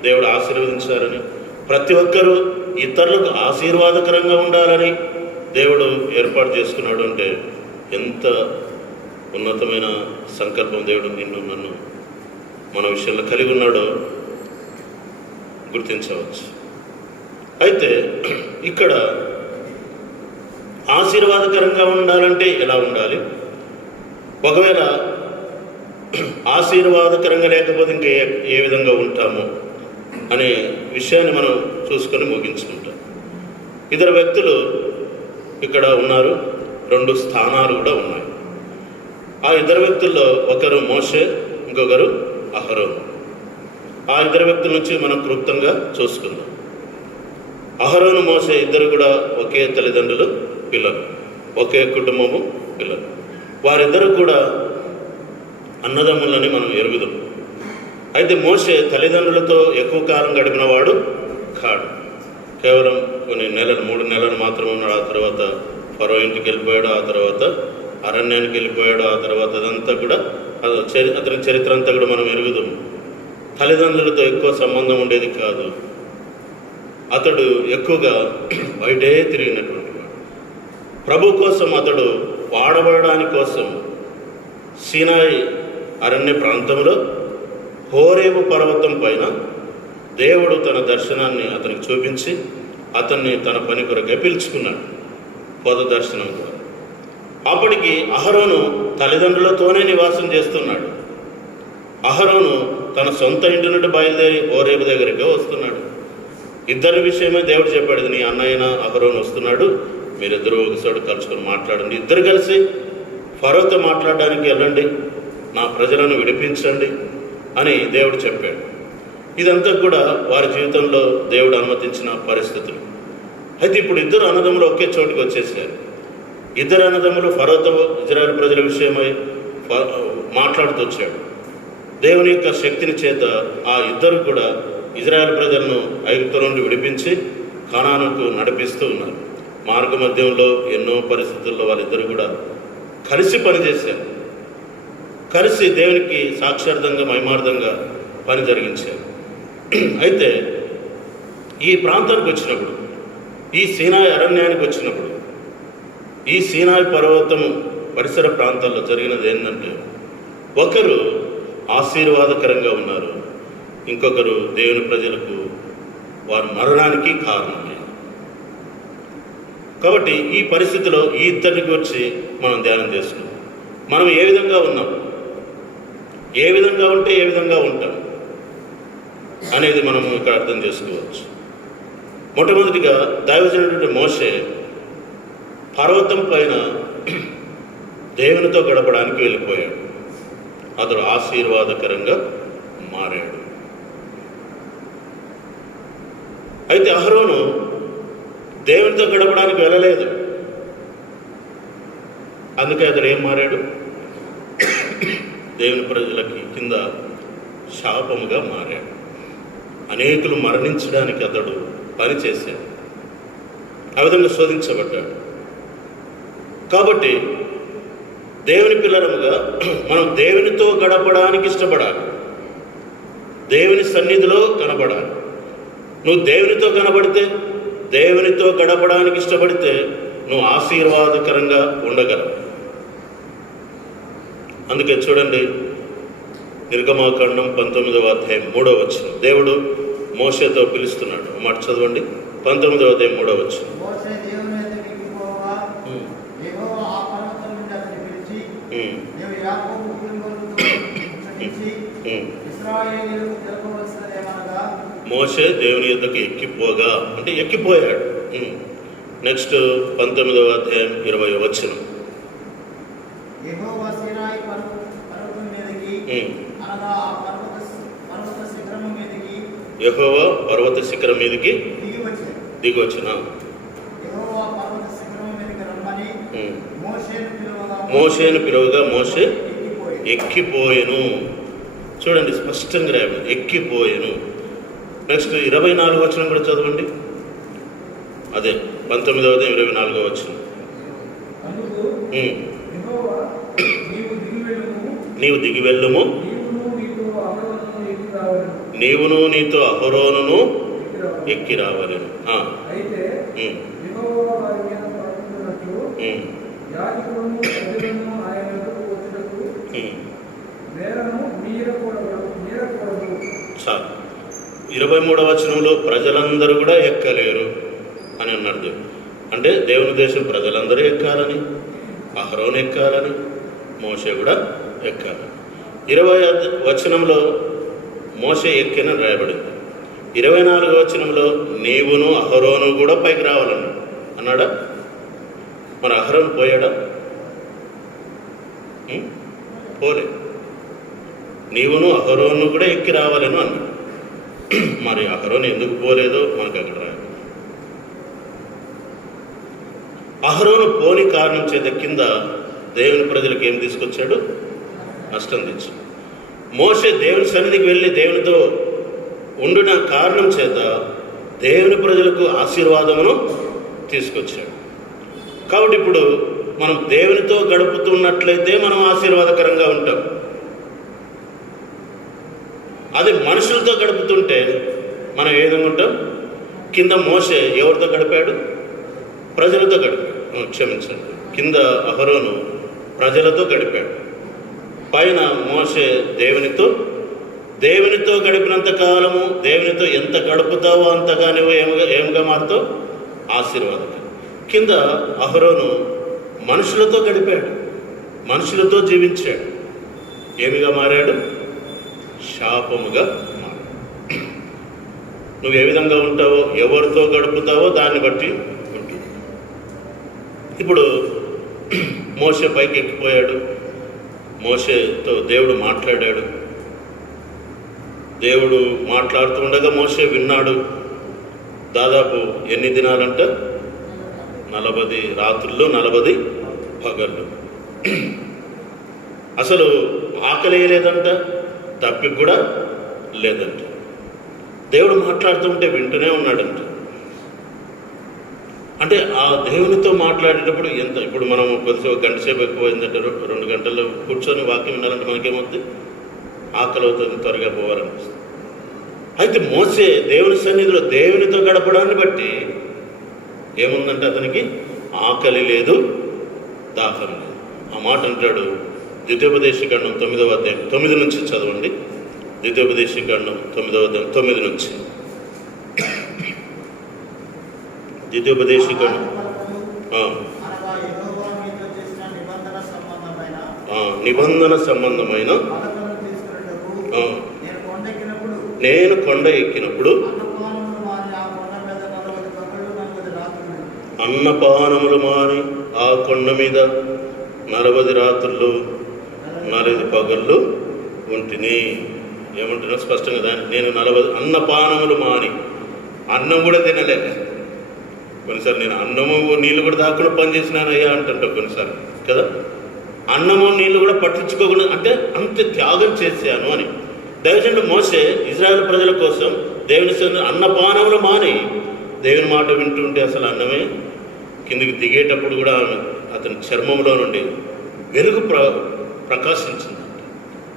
దేవుడు ఆశీర్వదించాలని, ప్రతి ఒక్కరూ ఇతరులకు ఆశీర్వాదకరంగా ఉండాలని దేవుడు ఏర్పాటు చేసుకున్నాడు. అంటే ఎంత ఉన్నతమైన సంకల్పం దేవుడు నిన్ను నన్ను మన విషయంలో కలిగి ఉన్నాడో గుర్తించవచ్చు. అయితే ఇక్కడ ఆశీర్వాదకరంగా ఉండాలంటే ఎలా ఉండాలి? ఒకవేళ ఆశీర్వాదకరంగా లేకపోతే ఇంకా ఏ విధంగా ఉంటాము అనే విషయాన్ని మనం చూసుకొని ముగించుకుంటాం. ఇద్దరు వ్యక్తులు ఇక్కడ ఉన్నారు, 2 స్థానాలు కూడా ఉన్నాయి. ఆ ఇద్దరు వ్యక్తుల్లో ఒకరు మోషే, ఇంకొకరు అహరోను. ఆ ఇద్దరు వ్యక్తుల నుంచి మనం క్లుప్తంగా చూసుకుందాం. అహరోను, మోషే ఇద్దరు కూడా ఒకే తల్లిదండ్రులు పిల్లలు, ఒకే కుటుంబము పిల్లలు. వారిద్దరూ కూడా అన్నదమ్ములని మనం ఎరుగుదాం. అయితే మోషే తల్లిదండ్రులతో ఎక్కువ కాలం గడిపిన వాడు కాడు. కేవలం కొన్ని నెలలు, 3 నెలలు మాత్రం ఉన్నాడు. ఆ తర్వాత ఫరో ఇంటికి వెళ్ళిపోయాడు, ఆ తర్వాత అరణ్యానికి వెళ్ళిపోయాడు, ఆ తర్వాత అదంతా కూడా అతని చరిత్ర అంతా కూడా మనం ఎరుగుదాం. తల్లిదండ్రులతో ఎక్కువ సంబంధం ఉండేది కాదు. అతడు ఎక్కువగా బయటే తిరిగినటువంటి వాడు. ప్రభు కోసం అతడు వాడబడడానికి కోసం సీనాయి అరణ్య ప్రాంతంలో హోరేబు పర్వతం పైన దేవుడు తన దర్శనాన్ని అతనికి చూపించి అతన్ని తన పని కొరకే పిలుచుకున్నాడు, పొద దర్శనం ద్వారా. అప్పటికి అహరోను తల్లిదండ్రులతోనే నివాసం చేస్తున్నాడు. అహరోను తన సొంత ఇంటి నుండి బయలుదేరి హోరేబు దగ్గరికి వస్తున్నాడు. ఇద్దరి విషయమే దేవుడు చెప్పాడు, నీ అన్నయ్యన అహరోను వస్తున్నాడు, మీరిద్దరూ ఒకసారి కలుసుకొని మాట్లాడండి, ఇద్దరు కలిసి ఫరోతో మాట్లాడడానికి వెళ్ళండి, నా ప్రజలను విడిపించండి అని దేవుడు చెప్పాడు. ఇదంతా కూడా వారి జీవితంలో దేవుడు అనుమతించిన పరిస్థితులు. అయితే ఇప్పుడు ఇద్దరు అన్నదమ్ములు ఒకే చోటుకి వచ్చేసారు. ఇద్దరు అన్నదమ్ములు ఫరోతో ఇజ్రాయెల్ ప్రజల విషయమై మాట్లాడుతూ వచ్చాడు. దేవుని యొక్క శక్తిని చేత ఆ ఇద్దరు కూడా ఇజ్రాయెల్ ప్రజలను ఐగుప్తు నుండి విడిపించి కానానుకు నడిపిస్తూ ఉన్నారు. మార్గ మధ్యంలో ఎన్నో పరిస్థితుల్లో వాళ్ళిద్దరు కూడా కలిసి పనిచేశారు. కలిసి దేవునికి సాక్షార్థంగా మహిమార్థంగా పని జరిగించారు. అయితే ఈ ప్రాంతానికి వచ్చినప్పుడు, ఈ సీనాయి అరణ్యానికి వచ్చినప్పుడు, ఈ సీనాయి పర్వతము పరిసర ప్రాంతాల్లో జరిగినది ఏంటంటే, ఒకరు ఆశీర్వాదకరంగా ఉన్నారు, ఇంకొకరు దేవుని ప్రజలకు వారి మరణానికి కారణమైంది. కాబట్టి ఈ పరిస్థితిలో ఈ ఇద్దరిని గురించి మనం ధ్యానం చేసుకున్నాం. మనం ఏ విధంగా ఉన్నాం, ఏ విధంగా ఉంటే ఏ విధంగా ఉంటాం అనేది మనం ఇక్కడ అర్థం చేసుకోవచ్చు. మొట్టమొదటిగా దైవజనుడు మోషే పర్వతం పైన దేవునితో గడపడానికి వెళ్ళిపోయాడు. అతడు ఆశీర్వాదకరంగా మారాడు. అయితే అహరోను దేవునితో గడపడానికి వెళ్ళలేదు. అందుకే అతడు ఏం మారాడు? దేవుని ప్రజలకి కింద శాపముగా మారాడు. అనేకులు మరణించడానికి అతడు పనిచేశాడు. ఆ విధంగా శోధించబడ్డాడు. కాబట్టి దేవుని పిల్లరముగా మనం దేవునితో గడపడానికి ఇష్టపడాలి, దేవుని సన్నిధిలో కనబడాలి. నువ్వు దేవునితో కనబడితే, దేవునితో గడపడానికి ఇష్టపడితే నువ్వు ఆశీర్వాదకరంగా ఉండగలవు. అందుకే చూడండి, నిర్గమాకాండం 19వ అధ్యాయం 3వ వచనం దేవుడు మోషేతో పిలుస్తున్నాడు. మాట చదవండి. 19వ అధ్యాయం 3వ వచనం. మోషే దేవుని యొద్దకు ఎక్కిపోగా, యెహోవా ఆ పర్వతం నుండి అతన్ని పిలిచి, నీవు యాకోబు కుటుంబములతో ముచ్చటించి ఇశ్రాయేలీయులకు తెలుపవలసినదేమనగా, మోషే దేవుని యొద్దకు ఎక్కిపోగా అంటే ఎక్కిపోయాడు. నెక్స్ట్ 19వ అధ్యాయం 20వ వచనం. యెహోవా సీనాయి పర్వతం మీదకి, అనగా ఆ పర్వత శిఖరము మీదకి, యెహోవా పర్వత శిఖరం మీదకి దిగి వచ్చిన యెహోవా పర్వత శిఖరము మీదకి రమ్మని మోషేను పిలువగా మోషే ఎక్కిపోయెను. చూడండి, స్పష్టంగా రాయాలి, ఎక్కిపోయెను. నెక్స్ట్ 24వ వచనం కూడా చదవండి. అదే 19వ అధ్యాయం 24వ వచనం. నీవు దిగి వెళ్ళుము, నీవును నీతో అహరోనును ఎక్కి రావలేను. చాలు. 23వ వచనంలో ప్రజలందరూ కూడా ఎక్కలేరు అని అన్నాడు దేవుడు. అంటే దేవుని దేశం ప్రజలందరూ ఎక్కాలని, అహరోను ఎక్కాలని, మోషే కూడా ఎక్కాలి. 20వ వచనంలో మోషే ఎక్కిన రాయబడింది. 24వ వచనంలో నీవును అహరోను కూడా పైకి రావాలన్నాడు అన్నాడా? మరి అహరోను పోయాడా? పోలే. నీవును అహరోను కూడా ఎక్కి రావాలను అన్నాడు. మరి అహరోను ఎందుకు పోలేదో మనకు అక్కడ రాదు. అహరోను పోని కారణం చేత కింద దేవుని ప్రజలకు ఏం తీసుకొచ్చాడు? నష్టం తెచ్చాడు. మోషే దేవుని సన్నిధికి వెళ్ళి దేవునితో ఉండిన కారణం చేత దేవుని ప్రజలకు ఆశీర్వాదమును తీసుకొచ్చాడు. కాబట్టి ఇప్పుడు మనం దేవునితో గడుపుతున్నట్లయితే మనం ఆశీర్వాదకరంగా ఉంటాం. అది మనుషులతో గడుపుతుంటే మనం ఏ విధంగా ఉంటాం? కింద మోషే ఎవరితో గడిపాడు? ప్రజలతో గడిపాడు. క్షమించండి, కింద అహరోను ప్రజలతో గడిపాడు. పైన మోషే దేవునితో గడిపినంత కాలము దేవునితో ఎంత గడుపుతావో అంతగా నువ్వు ఏమిగా మారుతావు? ఆశీర్వాదం. కింద అహరోను మనుషులతో గడిపాడు, మనుషులతో జీవించాడు. ఏమిగా మారాడు? శాపముగా మారాడు. నువ్వు ఏ విధంగా ఉంటావో, ఎవరితో గడుపుతావో దాన్ని బట్టి ఉంటుంది. ఇప్పుడు మోషే పైకి ఎక్కిపోయాడు. మోషేతో దేవుడు మాట్లాడాడు. దేవుడు మాట్లాడుతుండగా మోషే విన్నాడు. దాదాపు ఎన్ని దినాలంట? 40 రాత్రుల్లో 40 పగళ్ళు. అసలు ఆకలి లేదంట, తప్పిక కూడా లేదంట. దేవుడు మాట్లాడుతుంటే వింటూనే ఉన్నాడంట. అంటే ఆ దేవునితో మాట్లాడేటప్పుడు ఎంత, ఇప్పుడు మనం కొద్దిసేపు గంట సేపు ఎక్కువైందంటే 2 గంటలు కూర్చొని వాక్యం వినాలంటే మనకేమవుతుంది? ఆకలి అవుతుంది, త్వరగా పోవాలనిపిస్తుంది. అయితే మోసే దేవుని సన్నిధిలో దేవునితో గడపడాన్ని బట్టి ఏముందంటే అతనికి ఆకలి లేదు, దాహం లేదు. ఆ మాట అంటాడు ద్వితీయోపదేశకాండం 9వ అధ్యాయం 9 నుంచి చదవండి. ద్వితీయోపదేశకాండం 9వ అధ్యాయం 9 నుంచి. ద్వితీయోపదేశకాండం నిబంధన సంబంధమైన నేను కొండ ఎక్కినప్పుడు అన్నపానములు మాని ఆ కొండ మీద 40 రాత్రులు 40 పగళ్ళు ఉంటిని. ఏమంటున్నా స్పష్టంగా దాన్ని, నేను 40 అన్నపానములు మాని, అన్నం కూడా తినలే. కొన్నిసార్లు నేను అన్నము నీళ్ళు కూడా దాకుండా పని చేసినానయ్యా అంటుంటావు కొన్నిసార్లు కదా. అన్నము నీళ్ళు కూడా పట్టించుకోకుండా, అంటే అంత త్యాగం చేశాను అని. దైవజనుడు మోషే ఇజ్రాయేల్ ప్రజల కోసం దేవుని అన్నపానములు మాని దేవుని మాట వింటుంటే అసలు అన్నమే కిందికి దిగేటప్పుడు కూడా అతని చర్మంలో నుండి వెలుగు ప్రకాశించింది.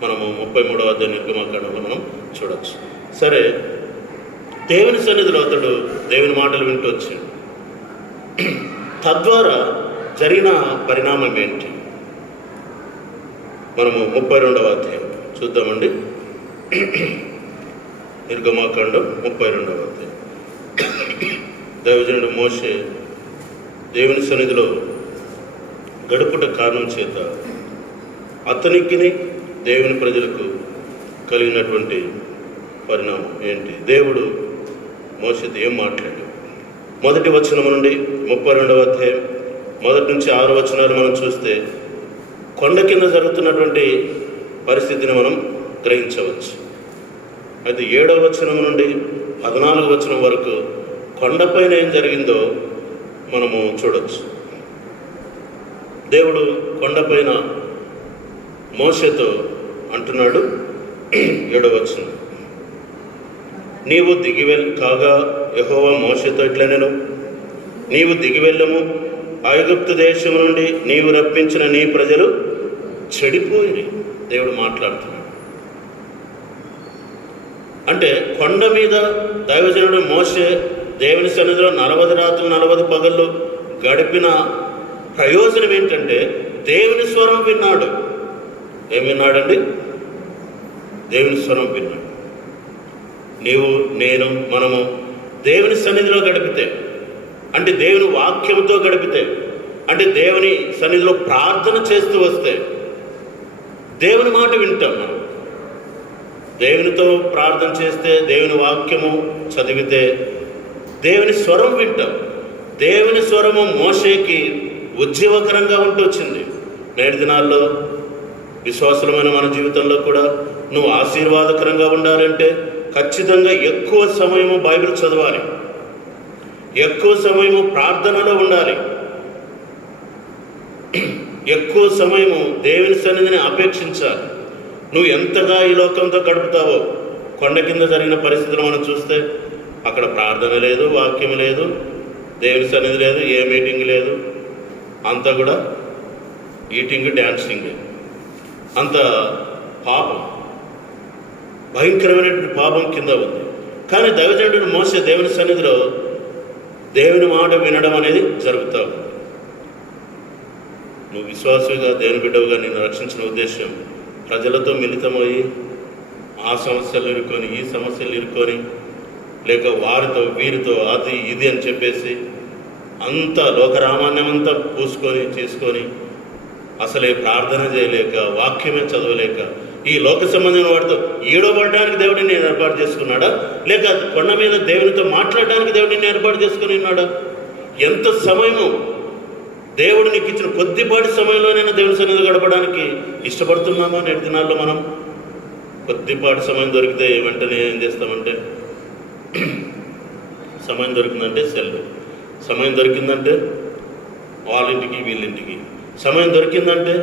మనము 33వ అధ్యాయం నిర్గమకాండంలో మనం చూడవచ్చు. సరే, దేవుని సన్నిధిలో అతడు దేవుని మాటలు వింటూ వచ్చాడు. తద్వారా జరిగిన పరిణామం ఏంటి? మనము 32వ అధ్యాయం చూద్దామండి. నిర్గమకాండం 32వ అధ్యాయం. దైవజనుడు మోషే దేవుని సన్నిధిలో గడుపుట కారణం చేత అతనికి దేవుని ప్రజలకు కలిగినటువంటి పరిణామం ఏంటి? దేవుడు మోషేతో ఏం మాట్లాడాడు? 1వ వచనం నుండి 32వ అధ్యాయం 1 నుంచి 6 వచనాలు మనం చూస్తే కొండ కింద జరుగుతున్నటువంటి పరిస్థితిని మనం గ్రహించవచ్చు. అయితే 7వ వచనం నుండి 14వ వచనం వరకు కొండపైన ఏం జరిగిందో మనము చూడవచ్చు. దేవుడు కొండపైన మోషేతో అంటున్నాడు. 7వ వచనం, నీవు కాగా యెహోవా మోషేతో ఇట్లనెను, నీవు దిగివెళ్ళము, ఐగుప్తు దేశం నుండి నీవు రప్పించిన నీ ప్రజలు చెడిపోయి. దేవుడు మాట్లాడుతున్నాడు. అంటే కొండ మీద దైవజనుడు మోషే దేవుని సన్నిధిలో 40 రాత్రులు 40 పగళ్ళు గడిపిన ప్రయోజనం ఏంటంటే దేవుని స్వరం విన్నాడు. ఏం విన్నాడండి? దేవుని స్వరం విన్నాడు. నీవు నేను మనము దేవుని సన్నిధిలో గడిపితే, అంటే దేవుని వాక్యంతో గడిపితే, అంటే దేవుని సన్నిధిలో ప్రార్థన చేస్తూ వస్తే దేవుని మాట వింటాం. మనం దేవునితో ప్రార్థన చేస్తే, దేవుని వాక్యము చదివితే దేవుని స్వరం వింటాం. దేవుని స్వరము మోషేకి ఉజ్జీవకరంగా ఉంటూ వచ్చింది. నేటి దినాల్లో విశ్వాసమైన మన జీవితంలో కూడా నువ్వు ఆశీర్వాదకరంగా ఉండాలంటే ఖచ్చితంగా ఎక్కువ సమయము బైబిల్ చదవాలి, ఎక్కువ సమయము ప్రార్థనలో ఉండాలి, ఎక్కువ సమయము దేవుని సన్నిధిని అపేక్షించాలి. నువ్వు ఎంతగా ఈ లోకంతో గడుపుతావో, కొండ కింద జరిగిన పరిస్థితులు మనం చూస్తే అక్కడ ప్రార్థన లేదు, వాక్యం లేదు, దేవుని సన్నిధి లేదు, ఏ మీటింగ్ లేదు, అంతా కూడా ఈటింగ్ డ్యాన్సింగ్. అంత పాపం, భయంకరమైనటువంటి పాపం కింద ఉంది. కానీ దైవజనుడు మోసే దేవుని సన్నిధిలో దేవుని మాట వినడం అనేది జరుగుతూ ఉంది. నువ్వు విశ్వాసుగా దేవుని బిడ్డవుగా నిన్ను రక్షించిన ఉద్దేశం ప్రజలతో మిళితమయ్యి ఆ సమస్యలు ఇరుక్కొని ఈ సమస్యలు ఇరుక్కొని, లేక వారితో వీరితో అది ఇది అని చెప్పేసి అంత లోకరామాన్యం అంతా పూసుకొని చేసుకొని అసలే ప్రార్థన చేయలేక, వాక్యమే చదవలేక, ఈ లోక సంబంధమైన వాడితో ఈడబడడానికి దేవుడిని నేను ఏర్పాటు చేసుకున్నాడా, లేక కొండ మీద దేవునితో మాట్లాడడానికి దేవుడిని ఏర్పాటు చేసుకుని ఉన్నాడా? ఎంత సమయము దేవుడు నీకు ఇచ్చిన కొద్దిపాటి సమయంలోనైనా దేవుని సన్నిధి గడపడానికి ఇష్టపడుతున్నామా? నేటి దినాల్లో మనం కొద్దిపాటి సమయం దొరికితే వెంటనే ఏం చేస్తామంటే, సమయం దొరికిందంటే సెల్, సమయం దొరికిందంటే వాళ్ళింటికి వీళ్ళింటికి, సమయం దొరికిందంటే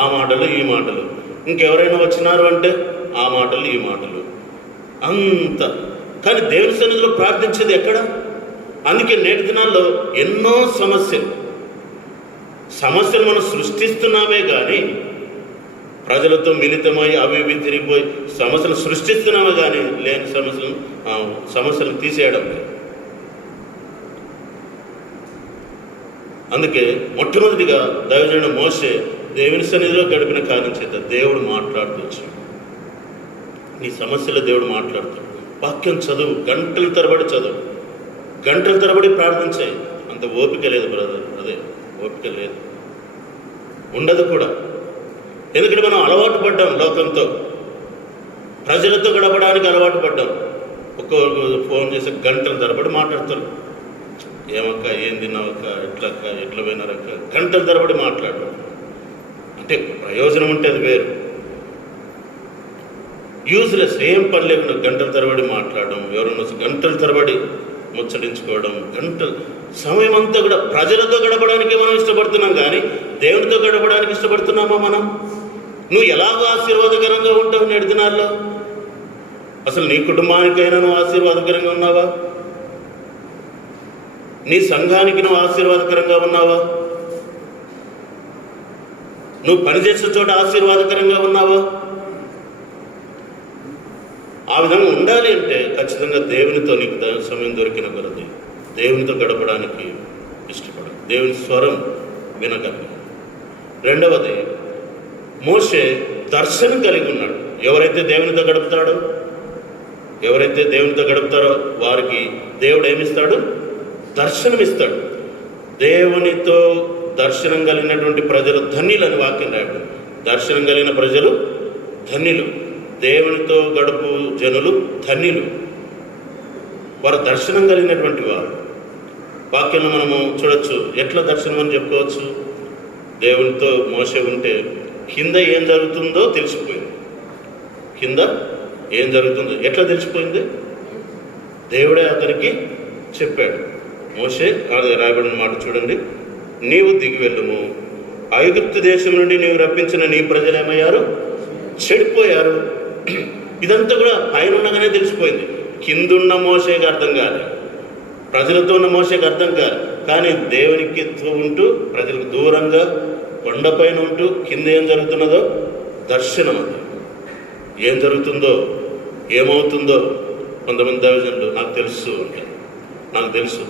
ఆ మాటలు ఈ మాటలు, ఇంకెవరైనా వచ్చినారు అంటే ఆ మాటలు ఈ మాటలు, అంత. కానీ దేవుని సన్నిధిలో ప్రార్థించేది ఎక్కడ? అందుకే నేటి దినాల్లో ఎన్నో సమస్యలు మనం సృష్టిస్తున్నామే కానీ ప్రజలతో మిళితమై అవి ఇవి తిరిగిపోయి సమస్యలు సృష్టిస్తున్నామే కానీ లేని సమస్యలను తీసేయడం లేదు. అందుకే మొట్టమొదటిగా దైవజనుడు మోషే దేవుని సన్నిధిలో గడిపిన కారణం చేత దేవుడు మాట్లాడుతూ వచ్చాడు. నీ సమస్యలో దేవుడు మాట్లాడుతాడు. వాక్యం చదువు, గంటల తరబడి చదువు, గంటల తరబడి ప్రార్థించాయి. అంత ఓపిక లేదు బ్రదర్, అదే ఓపిక లేదు, ఉండదు కూడా. ఎందుకంటే మనం అలవాటు పడ్డాం, లోకంతో ప్రజలతో గడపడానికి అలవాటు పడ్డాం. ఒక్కొక్క ఫోన్ చేసి గంటల తరబడి మాట్లాడతారు. ఏమక్క, ఏం తిన్నావక్క, ఎట్లక్క, ఎట్లా పోయినారక్క, గంటల తరబడి మాట్లాడడం. అంటే ప్రయోజనం ఉంటే అది వేరు, యూజ్లెస్, ఏం పని లేకుండా గంటల తరబడి మాట్లాడడం, ఎవరైనా గంటల తరబడి ముచ్చరించుకోవడం, గంటల సమయం అంతా కూడా ప్రజలతో గడపడానికి మనం ఇష్టపడుతున్నాం కానీ దేవునితో గడపడానికి ఇష్టపడుతున్నామా మనం? నువ్వు ఎలాగో ఆశీర్వాదకరంగా ఉంటావు నేటి దినాల్లో? అసలు నీ కుటుంబానికైనా నువ్వు ఆశీర్వాదకరంగా ఉన్నావా? నీ సంఘానికి నువ్వు ఆశీర్వాదకరంగా ఉన్నావా? నువ్వు పనిచేసే చోట ఆశీర్వాదకరంగా ఉన్నావా? ఆ విధంగా ఉండాలి అంటే ఖచ్చితంగా దేవునితో నీకు సమయం దొరికిన కొలది దేవునితో గడపడానికి ఇష్టపడాలి, దేవుని స్వరం వినగలగాలి. రెండవది, మోషే దర్శనం కలిగి ఉన్నాడు. ఎవరైతే దేవునితో గడుపుతారో వారికి దేవుడు ఏమిస్తాడు? దర్శనం ఇస్తాడు. దేవునితో దర్శనం కలిగినటువంటి ప్రజలు ధన్యులని వాక్యం రాయడం. దర్శనం కలిగిన ప్రజలు ధన్యులు, దేవునితో గడుపు జనులు ధన్యులు. వారు దర్శనం కలిగినటువంటి వారు. వాక్యంలో మనము చూడొచ్చు. ఎట్లా దర్శనం అని చెప్పుకోవచ్చు? దేవునితో మోసే ఉంటే కింద ఏం జరుగుతుందో తెలిసిపోయింది. కింద ఏం జరుగుతుందో ఎట్లా తెలిసిపోయింది? దేవుడే అతనికి చెప్పాడు. మోషే రాయబడిన మాట చూడండి, నీవు దిగి వెళ్ళుము, ఐగుప్తు దేశం నుండి నీవు రప్పించిన నీ ప్రజలు ఏమయ్యారు? చెడిపోయారు. ఇదంతా కూడా పైన ఉండగానే తెలిసిపోయింది. కిందున్న మోషేకి అర్థం కాదు, ప్రజలతో ఉన్న మోషేకి అర్థం కాదు. కానీ దేవునికి ఉంటూ ప్రజలకు దూరంగా కొండపైన ఉంటూ కింద ఏం జరుగుతున్నదో దర్శనం. అది ఏం జరుగుతుందో ఏమవుతుందో కొంతమంది దైవజనులు నాకు తెలుసు అంటారు. నాకు తెలుసు,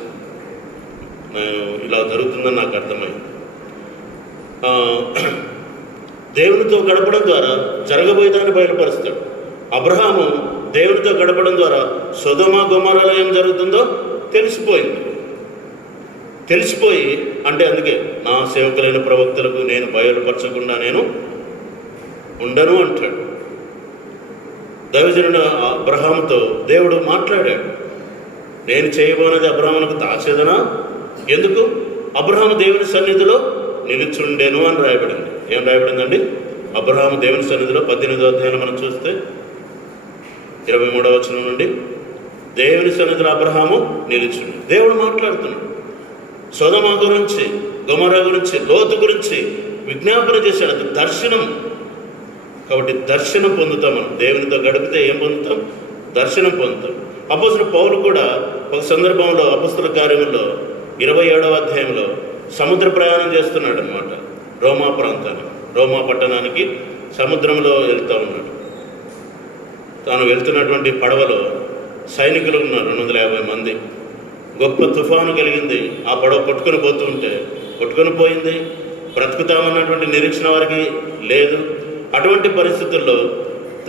నేను ఇలా జరుగుతుందని నాకు అర్థమైంది. దేవునితో గడపడం ద్వారా జరగబోయేదాన్ని బయలుపరుస్తాడు. అబ్రహాము దేవునితో గడపడం ద్వారా సొదొమ గొమొర్రాలో ఏం జరుగుతుందో తెలిసిపోయి అంటే అందుకే నా సేవకులైన ప్రవక్తలకు నేను బయలుపరచకుండా నేను ఉండను అంటాడు. దైవజనుడు అబ్రహాముతో దేవుడు మాట్లాడాడు. నేను చేయబోనది అబ్రహామునకు దాచేదనా? ఎందుకు? అబ్రహాము దేవుని సన్నిధిలో నిలుచుండెను అని రాయబడింది. ఏం రాయబడిందండి? అబ్రహాము దేవుని సన్నిధిలో 18వ అధ్యాయంలో మనం చూస్తే 23వ వచనం నుండి దేవుని సన్నిధిలో అబ్రహాము నిలిచిండు. దేవుడు మాట్లాడుతున్నాడు. సొదొమ గురించి, గొమొర్రా గురించి, లోతు గురించి విజ్ఞాపన చేశాడు. అది దర్శనం. కాబట్టి దర్శనం పొందుతాం. మనం దేవునితో గడిపితే ఏం పొందుతాం? దర్శనం పొందుతాం. అపోస్తలుడు పౌలు కూడా ఒక సందర్భంలో అపోస్తల కార్యముల్లో 27వ అధ్యాయంలో సముద్ర ప్రయాణం చేస్తున్నాడు అనమాట. రోమా ప్రాంతానికి, రోమా పట్టణానికి సముద్రంలో వెళ్తూ ఉన్నాడు. తాను వెళ్తున్నటువంటి పడవలో సైనికులు ఉన్నారు 250 మంది. గొప్ప తుఫాను కలిగింది. ఆ పడవ కొట్టుకొని పోతుంటే కొట్టుకొని పోయింది. బ్రతుకుతామన్నటువంటి నిరీక్షణ వారికి లేదు. అటువంటి పరిస్థితుల్లో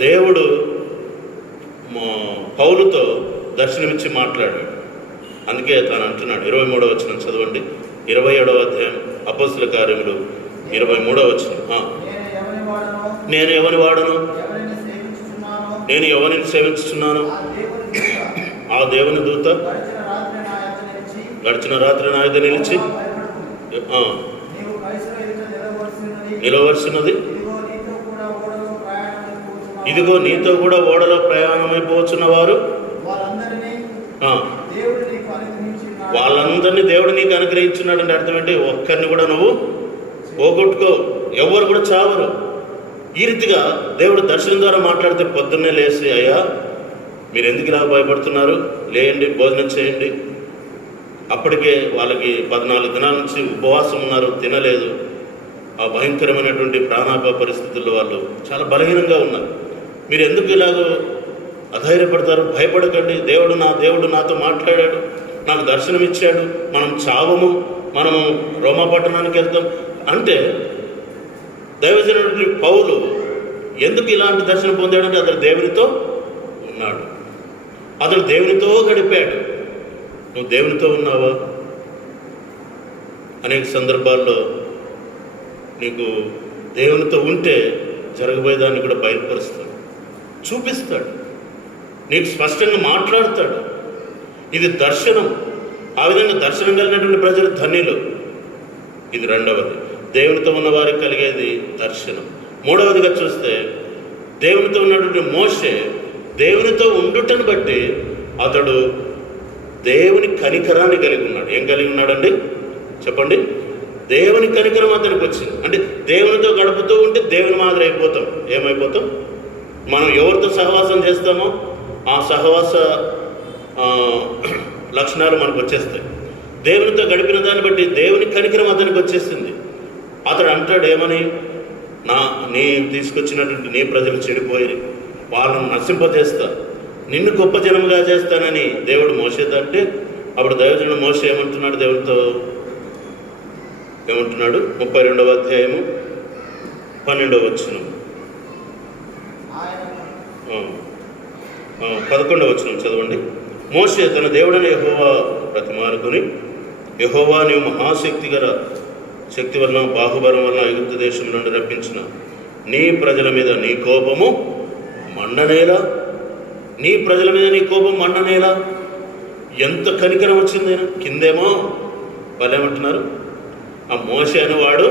దేవుడు పౌలుతో దర్శనమిచ్చి మాట్లాడాడు. అందుకే తాను అంటున్నాడు. 23వ వచనం చదవండి. 27వ అధ్యాయం అపోస్తల కార్యములు 23వ వచనం. నేను ఎవని వాడను, నేను ఎవరిని సేవించుచున్నాను, ఆ దేవుని దూత గడిచిన రాత్రి నా యొద్ద నిలిచి నిలవలసినది, ఇదిగో నీతో కూడా ఓడలో ప్రయాణమైపోవచ్చున్న వారు వాళ్ళందరినీ దేవుడు నీకు అనుగ్రహించున్నాడు. అంటే అర్థం ఏంటి? ఒక్కరిని కూడా నువ్వు పోగొట్టుకో, ఎవరు కూడా చావరు. ఈ రీతిగా దేవుడు దర్శనం ద్వారా మాట్లాడితే పొద్దున్నే లేచి, అయ్యా మీరు ఎందుకు ఇలా భయపడుతున్నారు, లేయండి, భోజనం చేయండి. అప్పటికే వాళ్ళకి 14 దినాల నుంచి ఉపవాసం ఉన్నారు, తినలేదు. ఆ భయంకరమైనటువంటి ప్రాణాపాయ పరిస్థితుల్లో వాళ్ళు చాలా బలహీనంగా ఉన్నారు. మీరు ఎందుకు ఇలాగో అధైర్యపడతారు? భయపడకండి. దేవుడు నాతో మాట్లాడాడు, నాకు దర్శనం ఇచ్చాడు. మనం చావము, మనము రోమా పట్టణానికి వెళ్తాం అంటే దైవజనుడి పౌలు ఎందుకు ఇలాంటి దర్శనం పొందాడంటే అతను దేవునితో ఉన్నాడు, అతను దేవునితో గడిపాడు. నువ్వు దేవునితో ఉన్నావా? అనేక సందర్భాల్లో నీకు దేవునితో ఉంటే జరగబోయేదాన్ని కూడా బయలుపరుస్తాడు, చూపిస్తాడు, నీకు స్పష్టంగా మాట్లాడతాడు. ఇది దర్శనం. ఆ విధంగా దర్శనం కలిగినటువంటి ప్రజలు ధన్యులు. ఇది రెండవది. దేవునితో ఉన్న వారికి కలిగేది దర్శనం. మూడవదిగా చూస్తే దేవునితో ఉన్నటువంటి మోషే దేవునితో ఉండుటను బట్టి అతడు దేవుని కనికరాన్ని కలిగి ఉన్నాడు. ఏం కలిగి ఉన్నాడండి చెప్పండి? దేవుని కనికరం అతనికి వచ్చింది. అంటే దేవునితో గడుపుతూ ఉంటే దేవుని మాదిరి అయిపోతాం. ఏమైపోతాం? మనం ఎవరితో సహవాసం చేస్తామో ఆ సహవాస లక్షణాలు మనకు వచ్చేస్తాయి. దేవునితో గడిపిన దాన్ని బట్టి దేవుని కనికరం అతనికి వచ్చేసింది. అతడు అంటాడు ఏమని? నీ తీసుకొచ్చినటువంటి నీ ప్రజలు చెడిపోయి వాళ్ళను నశింపజేస్తా, నిన్ను గొప్ప జనముగా చేస్తానని దేవుడు మోషేతో అంటే, అప్పుడు దైవజనుడు మోషే ఏమంటున్నాడు? దేవునితో ఏమంటున్నాడు? 32వ అధ్యాయము 12వ వచనం, 11వ వచనం చదవండి. మోషే తన దేవుడైన యెహోవా బ్రతిమాలుకొని, యెహోవా నీవు మహాశక్తి గల శక్తి వలన బాహుబలం వలన ఐగుప్తు దేశం నుండి రప్పించిన నీ ప్రజల మీద నీ కోపము మండనేలా, నీ ప్రజల మీద నీ కోపం మండనేలా. ఎంత కనికరం వచ్చింది. కిందేమో వాళ్ళు ఏమంటున్నారు? ఆ మోషే అనేవాడు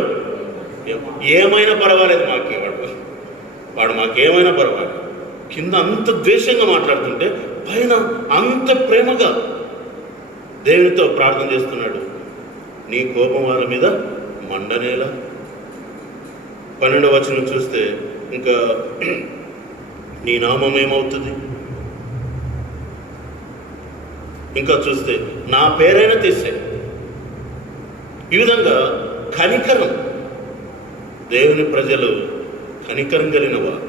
ఏమైనా పర్వాలేదు వాడు మాకేమైనా పర్వాలేదు. కింద అంత ద్వేషంగా మాట్లాడుతుంటే పైన అంత ప్రేమగా దేవునితో ప్రార్థన చేస్తున్నాడు. నీ కోపం వాళ్ళ మీద మండనేలా. 12వ వచనం చూస్తే ఇంకా నీ నామం ఏమవుతుంది? ఇంకా చూస్తే నా పేరైనా తీసే. ఈ విధంగా కనికరం. దేవుని ప్రజలు కనికరం కలిగిన వారు.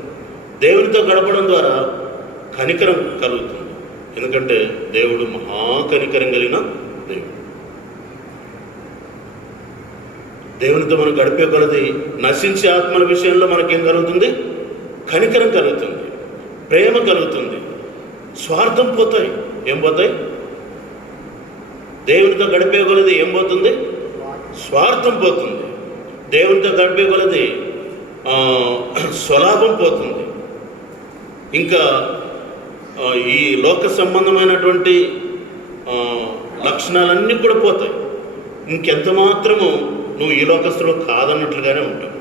దేవునితో గడపడం ద్వారా కనికరం కలుగుతుంది. ఎందుకంటే దేవుడు మహాకనికరం కలిగిన దేవుడు. దేవునితో మనం గడిపే కొలది నశించే ఆత్మల విషయంలో మనకేం కలుగుతుంది? కనికరం కలుగుతుంది, ప్రేమ కలుగుతుంది, స్వార్థం పోతాయి. ఏం పోతాయి? దేవునితో గడిపే కొలది ఏం పోతుంది? స్వార్థం పోతుంది. దేవునితో గడిపే కొలది స్వలాభం పోతుంది. ఇంకా ఈ లోక సంబంధమైనటువంటి లక్షణాలన్నీ కూడా పోతాయి. ఇంకెంత మాత్రము నువ్వు ఈ లోకస్తులు కాదన్నట్లుగానే ఉంటావు.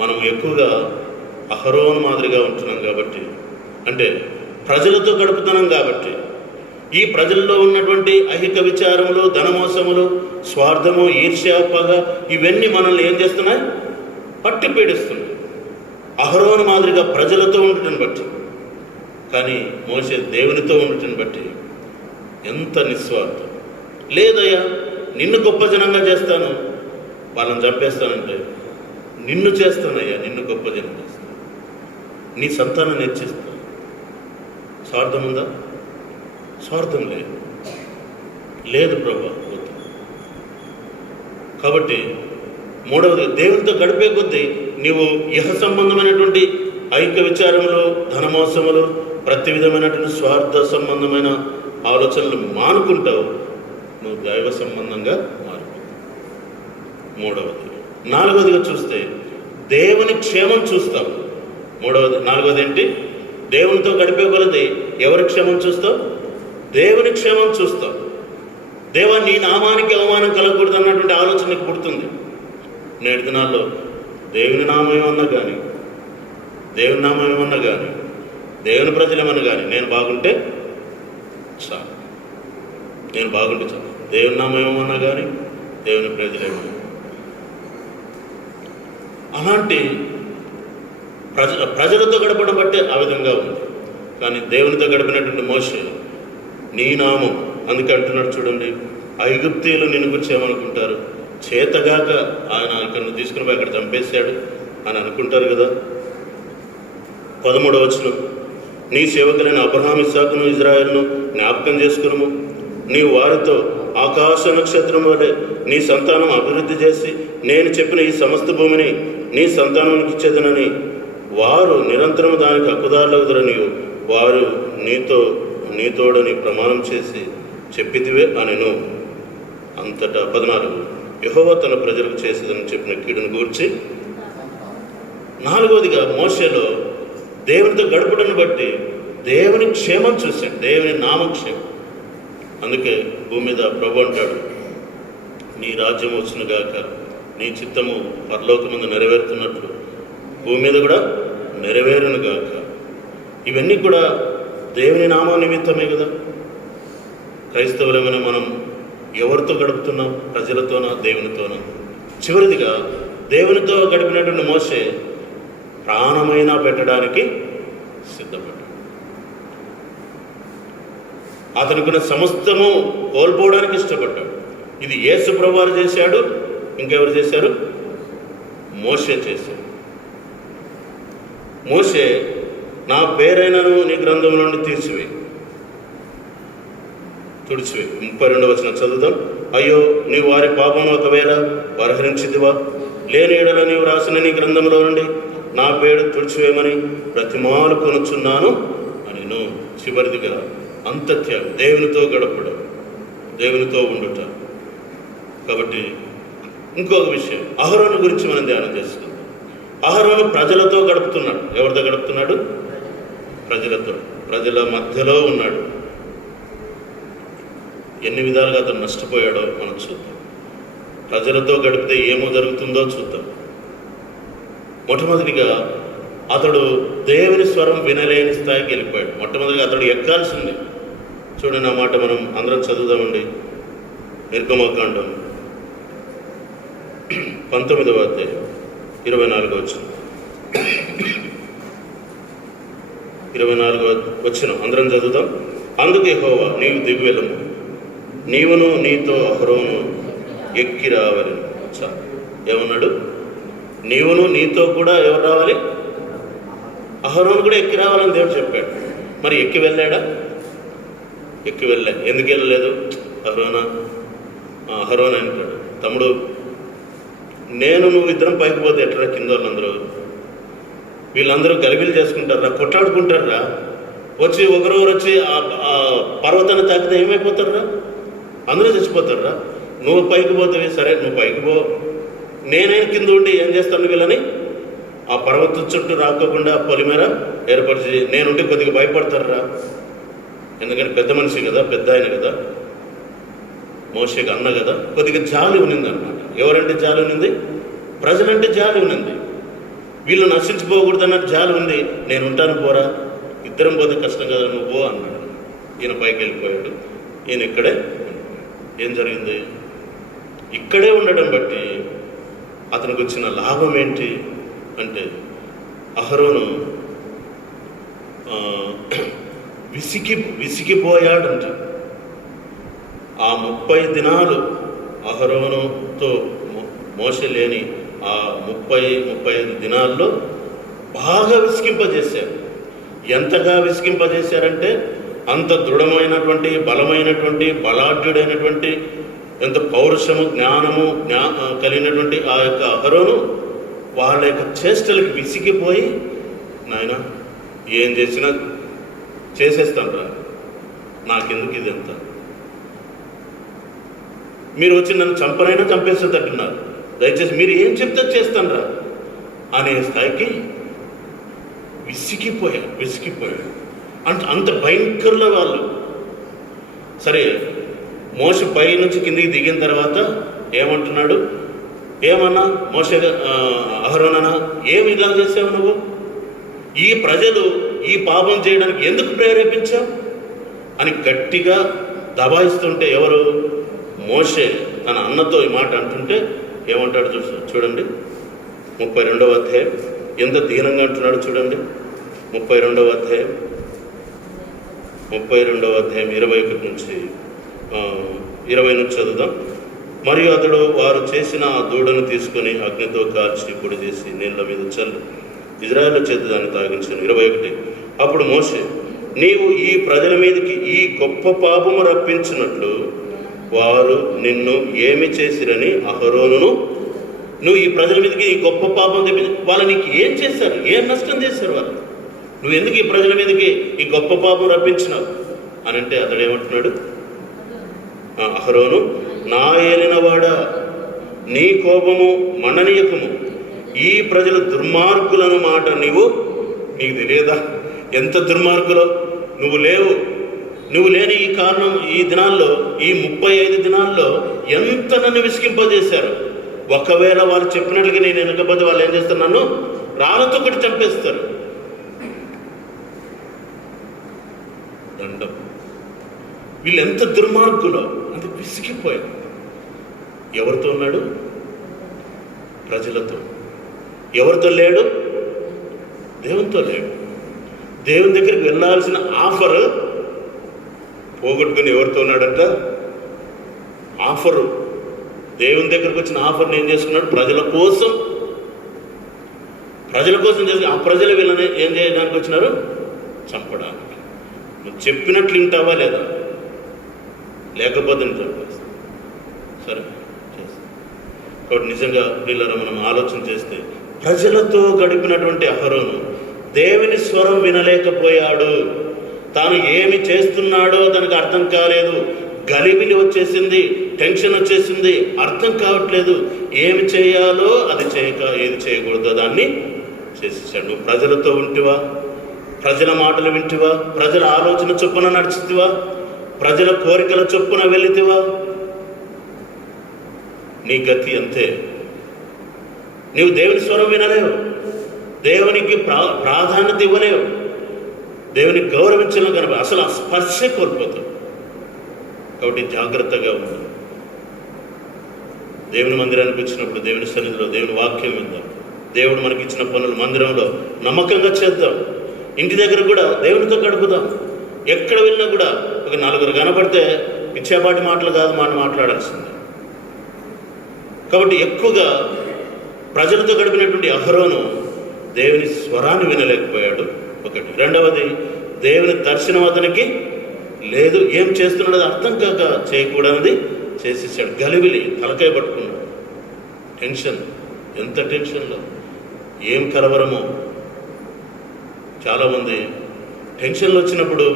మనం ఎక్కువగా అహరోను మాదిరిగా ఉంటున్నాం కాబట్టి, అంటే ప్రజలతో గడుపుతున్నాం కాబట్టి, ఈ ప్రజల్లో ఉన్నటువంటి ఐహిక విచారములు, ధనమోసములు, స్వార్థము, ఈర్ష్య, పగ ఇవన్నీ మనల్ని ఏం చేస్తున్నాయి? పట్టి పీడిస్తున్నాయి. అహరోను మాదిరిగా ప్రజలతో ఉండటం బట్టి, కానీ మోషే దేవునితో ఉండటం బట్టి ఎంత నిస్వార్థం. లేదయ్యా నిన్ను గొప్ప జనంగా చేస్తాను, వాళ్ళని చంపేస్తానంటే నిన్ను చేస్తానయ్యా, నిన్ను గొప్ప జనం చేస్తాను, నీ సంతానం నేర్చేస్తాను. స్వార్థం ఉందా? స్వార్థం లేదు ప్రభా. కాబట్టి మూడవది, దేవునితో గడిపే కొద్దీ నీవు ఇహ సంబంధమైనటువంటి ఐక్య విచారములు, ధనమోసములు, ప్రతి విధమైనటువంటి స్వార్థ సంబంధమైన ఆలోచనలు మానుకుంటావు, నువ్వు దైవ సంబంధంగా మారిపోతావు. మూడవది. నాలుగవదిగా చూస్తే దేవుని క్షేమం చూస్తావు. నాలుగవది ఏంటి? దేవునితో గడిపే కొలది ఎవరి క్షేమం చూస్తావు? దేవుని క్షేమం చూస్తావు. దేవా నీ నామానికి అవమానం కలగకూడదు అన్నటువంటి ఆలోచన నీకు పుడుతుంది. నేటి దినాల్లో దేవుని నామం ఏమన్నా కానీ, దేవుని నామం ఏమన్నా కానీ, దేవుని ప్రజలు ఏమన్నా కానీ, నేను బాగుంటే చాలు, నేను బాగుంటే చాలు. దేవుని నామం ఏమన్నా కానీ, దేవుని ప్రజలు ఏమన్నా, అలాంటి ప్రజలతో గడపడం బట్టే ఆ విధంగా ఉంది. కానీ దేవునితో గడిపినటువంటి మోషే నీ నామం, అందుకే అంటున్నాడు చూడండి, ఐగుప్తీయులు నిన్ను గురించి ఏమనుకుంటారు, చేతగాక ఆయన ఇక్కడ తీసుకుని పోయి అక్కడ చంపేశాడు అని అనుకుంటారు కదా. 13వ వచనం, నీ సేవకులైన అబ్రహాము, ఇస్సాకును, ఇజ్రాయేలును జ్ఞాపకం చేసుకును, నీవు వారితో ఆకాశ నక్షత్రం వలె నీ సంతానం అభివృద్ధి చేసి నేను చెప్పిన ఈ సమస్త భూమిని నీ సంతానానికి ఇచ్చేదనని వారు నిరంతరం దానికి హక్కుదారులగుదరని వారు నీతోడని ప్రమాణం చేసి చెప్పిదివే అనెను. అంతటా 14, యెహోవా తన ప్రజలకు చేసేదని చెప్పిన కీడును గూర్చి. నాలుగవదిగా మోషేలో దేవునితో గడపడను బట్టి దేవుని క్షేమం చూశాడు, దేవుని నామక్షేమం. అందుకే భూమి మీద ప్రభు అంటాడు, నీ రాజ్యం వచ్చునుగాక, నీ చిత్తము పరలోకమందు నెరవేరుతున్నట్లు భూమి మీద కూడా నెరవేరునుగాక. ఇవన్నీ కూడా దేవుని నామ నిమిత్తమే కదా. క్రైస్తవులమైన మనం ఎవరితో గడుపుతున్నాం? ప్రజలతోనా, దేవునితోనా? చివరిదిగా దేవునితో గడిపినటువంటి మోషే ప్రాణమైనా పెట్టడానికి సిద్ధపడ్డాడు. అతనుకున్న సమస్తము కోల్పోవడానికి ఇష్టపడ్డాడు. ఇది యేసు ప్రభువారు చేశాడు, ఇంకెవరు చేశారు? మోషే చేశాడు. మోషే నా పేరైనను నీ గ్రంథం నుండి తుడిచివేయి. 32వ వచనం చదువుదాం. అయ్యో నీవు వారి పాపం ఒకవేళ పరిహరించిదివా, లేని ఎడల నీవు రాసిన నీ గ్రంథంలో నుండి నా పేరు తుడిచివేయమని ప్రతిమాలు కొనుచున్నాను అని. చివరిదిగా అంతత్యాగం, దేవునితో గడపడం, దేవునితో ఉండుట. కాబట్టి ఇంకొక విషయం, అహరోను గురించి మనం ధ్యానం చేసుకుందాం. అహరోను ప్రజలతో గడుపుతున్నాడు. ఎవరితో గడుపుతున్నాడు? ప్రజలతో. ప్రజల మధ్యలో ఉన్నాడు. ఎన్ని విధాలుగా అతను నష్టపోయాడో మనం చూద్దాం. ప్రజలతో గడిపితే ఏమో జరుగుతుందో చూద్దాం. మొట్టమొదటిగా అతడు దేవుని స్వరం వినలేని స్థాయికి వెళ్ళిపోయాడు. మొట్టమొదటిగా అతడు ఎక్కాల్సింది. చూడండి, ఆ మాట మనం అందరం చదువుదామండి. నిర్గమకాండం 19వ అధ్యాయం 24వ వచనం. 24వ వచనం అందరం చదువుదాం. అందుకు యెహోవా నీవు దిగువెళ్ళము, నీవును నీతో అహరోను ఎక్కి రావాలని. ఏమన్నాడు? నీవును నీతో కూడా ఎవరు రావాలి? అహరోను కూడా ఎక్కి రావాలని దేవుడు చెప్పాడు. మరి ఎక్కి వెళ్ళాడా? ఎక్కి వెళ్ళా. ఎందుకు వెళ్ళలేదు? అహరోనా అంటాడు, తమ్ముడు నువ్వు ఇద్దరం పైకి పోతే ఎట్లా? కింద వాళ్ళందరూ వీళ్ళందరూ గలిబిలు చేసుకుంటారా, కొట్లాడుకుంటారా? వచ్చి ఒకరొకరు వచ్చి ఆ పర్వతాన్ని తాకితే ఏమైపోతారా? అందరూ చచ్చిపోతారా? నువ్వు పైకి పోతావి, సరే నువ్వు పైకి పో, నేనే కింద ఉండి ఏం చేస్తాను వీళ్ళని ఆ పర్వతం చుట్టూ రాకోకుండా పొలిమేర ఏర్పరిచి నేనుంటే కొద్దిగా భయపడతారా? ఎందుకంటే పెద్ద మనిషి కదా, పెద్ద ఆయన కదా, మోషేకి అన్న కదా, కొద్దిగా జాలి ఉన్నింది అనమాట. ఎవరంటే జాలి ఉన్నింది? ప్రజలంటే జాలి ఉన్నింది. వీళ్ళు నశించిపోకూడదన్న జాలి ఉంది, నేను ఉంటాను పోరా, ఇద్దరం పోతే కష్టం కదా, నువ్వు పో అన్నాడు. ఈయన పైకి వెళ్ళిపోయాడు, ఈయన ఇక్కడే. ఏం జరిగింది? ఇక్కడే ఉండడం బట్టి అతనికి వచ్చిన లాభం ఏంటి అంటే, అహరోను విసిగిపోయాడంట. ఆ 30 దినాలు అహరోనుతో మోషే లేని ఆ 35 దినాల్లో బాగా విసిగింపజేశారు. ఎంతగా విసిగింపజేశారంటే, అంత దృఢమైనటువంటి, బలమైనటువంటి, బలాఢ్యుడైనటువంటి, ఎంత పౌరుషము, జ్ఞానము కలిగినటువంటి ఆ యొక్క అహరోను వాళ్ళ యొక్క చేష్టలకు విసిగిపోయి, నాయన ఏం చేసినా చేసేస్తాను రా, నాకెందుకు ఇదంతా, మీరు వచ్చి నన్ను చంపనైనా చంపేసేటట్టున్నారు, దయచేసి మీరు ఏం చెప్తే చేస్తాను రా అనే స్థాయికి విసిగిపోయాడు. అంత భయంకరుల వాళ్ళు. సరే, మోషే పై నుంచి కిందికి దిగిన తర్వాత ఏమంటున్నాడు? ఏమన్నా మోషే అహరోనన్నా, ఏమి ఇలా చేసావు నువ్వు? ఈ ప్రజలు ఈ పాపం చేయడానికి ఎందుకు ప్రేరేపించావు అని గట్టిగా దబాయిస్తుంటే, ఎవరు? మోషే తన అన్నతో ఈ మాట అంటుంటే ఏమంటాడు చూడండి. 32వ అధ్యాయం ఎంత దీనంగా అంటున్నాడు చూడండి. 32వ అధ్యాయం 21 నుంచి 20 నుంచి చదువుదాం. మరియు అతడు వారు చేసిన ఆ దూడను తీసుకొని అగ్నితో కాల్చి పొడి చేసి నీళ్ళ మీద చల్లి ఇజ్రాయేలు చేత దాన్ని తాగించాను. 21. అప్పుడు మోషే, నీవు ఈ ప్రజల మీదకి ఈ గొప్ప పాపము రప్పించినట్లు వారు నిన్ను ఏమి చేసిరని అహరోనును, నువ్వు ఈ ప్రజల మీదకి ఈ గొప్ప పాపం తెప్పించి, వాళ్ళు నీకు ఏం చేశారు, ఏం నష్టం చేశారు వాళ్ళు, నువ్వు ఎందుకు ఈ ప్రజల మీదకి ఈ గొప్ప పాపం రప్పించినావు అని అంటే, అతడు ఏమంటున్నాడు? అహరోను, నా ఏలినవాడా, నీ కోపము మననీయకము, ఈ ప్రజల దుర్మార్గులను మాట నీకు తెలియదా? ఎంత దుర్మార్గులో నువ్వు లేని ఈ కారణం, ఈ దినాల్లో, ఈ 35 దినాల్లో ఎంత నన్ను విసిగింపజేశారు. ఒకవేళ వాళ్ళు చెప్పినట్లుగా నేను వెనకపోతే వాళ్ళు ఏం చేస్తారు? నన్ను రాళ్ళతో ఒకటి చంపేస్తారు. దండం. వీళ్ళు ఎంత దుర్మార్గులో, అంత విసిగిపోయారు. ఎవరితో ఉన్నాడు? ప్రజలతో. ఎవరితో లేడు? దేవునితో లేడు. దేవుని దగ్గరికి వెళ్ళాల్సిన ఆఫర్ పోగొట్టుకుని ఎవరితో ఉన్నాడంట? ఆఫరు, దేవుని దగ్గరకు వచ్చిన ఆఫర్ని ఏం చేసుకున్నాడు? ప్రజల కోసం చేసి, ఆ ప్రజలు వీళ్ళని ఏం చేయడానికి వచ్చినారు? చంపడానికి. నువ్వు చెప్పినట్లు వింటావా లేదా? లేకపోతే నేను చంపేస్తా. సరే చేస్తా. కాబట్టి నిజంగా వీళ్ళని మనం ఆలోచన చేస్తే, ప్రజలతో గడిపినటువంటి అహరోను దేవుని స్వరం వినలేకపోయాడు. తాను ఏమి చేస్తున్నాడో తనకు అర్థం కాలేదు. గలిబిలి వచ్చేసింది, టెన్షన్ వచ్చేసింది, అర్థం కావట్లేదు. ఏమి చేయాలో అది చేయక, ఏది చేయకూడదో దాన్ని చేసేసాడు. నువ్వు ప్రజలతో ఉంటివా? ప్రజల మాటలు వింటివా? ప్రజల ఆలోచన చొప్పున నడుచుతివా? ప్రజల కోరికల చొప్పున వెళితివా? నీ గతి అంతే. నీవు దేవుని స్వరం వినలేవు, దేవునికి ప్రాధాన్యత ఇవ్వలేవు, దేవునికి గౌరవించలేవు, కనుక అసలు ఆ స్పర్శే కోల్పోతావు. కాబట్టి జాగ్రత్తగా ఉండు. దేవుని మందిరానికి వచ్చినప్పుడు దేవుని సన్నిధిలో దేవుని వాక్యం విందాం. దేవుడు మనకిచ్చిన పనులు మందిరంలో నమ్మకంగా చేద్దాం. ఇంటి దగ్గర కూడా దేవునితో గడుపుదాం. ఎక్కడ వెళ్ళినా కూడా ఒక 4 కనపడితే పిచ్చేపాటి మాటలు కాదు, మాట్లాడాల్సిందే. కాబట్టి ఎక్కువగా ప్రజలతో గడిపినటువంటి అహరోను దేవుని స్వరాన్ని వినలేకపోయాడు. ఒకటి. రెండవది, దేవుని దర్శనం అతనికి లేదు. ఏం చేస్తున్నాడో అర్థం కాక చేయకూడనిది చేసేసాడు. గలిబిలి, తలకాయ పట్టుకున్నాడు. టెన్షన్, ఎంత టెన్షన్లో, ఏం కలవరమో. చాలామంది టెన్షన్లు వచ్చినప్పుడు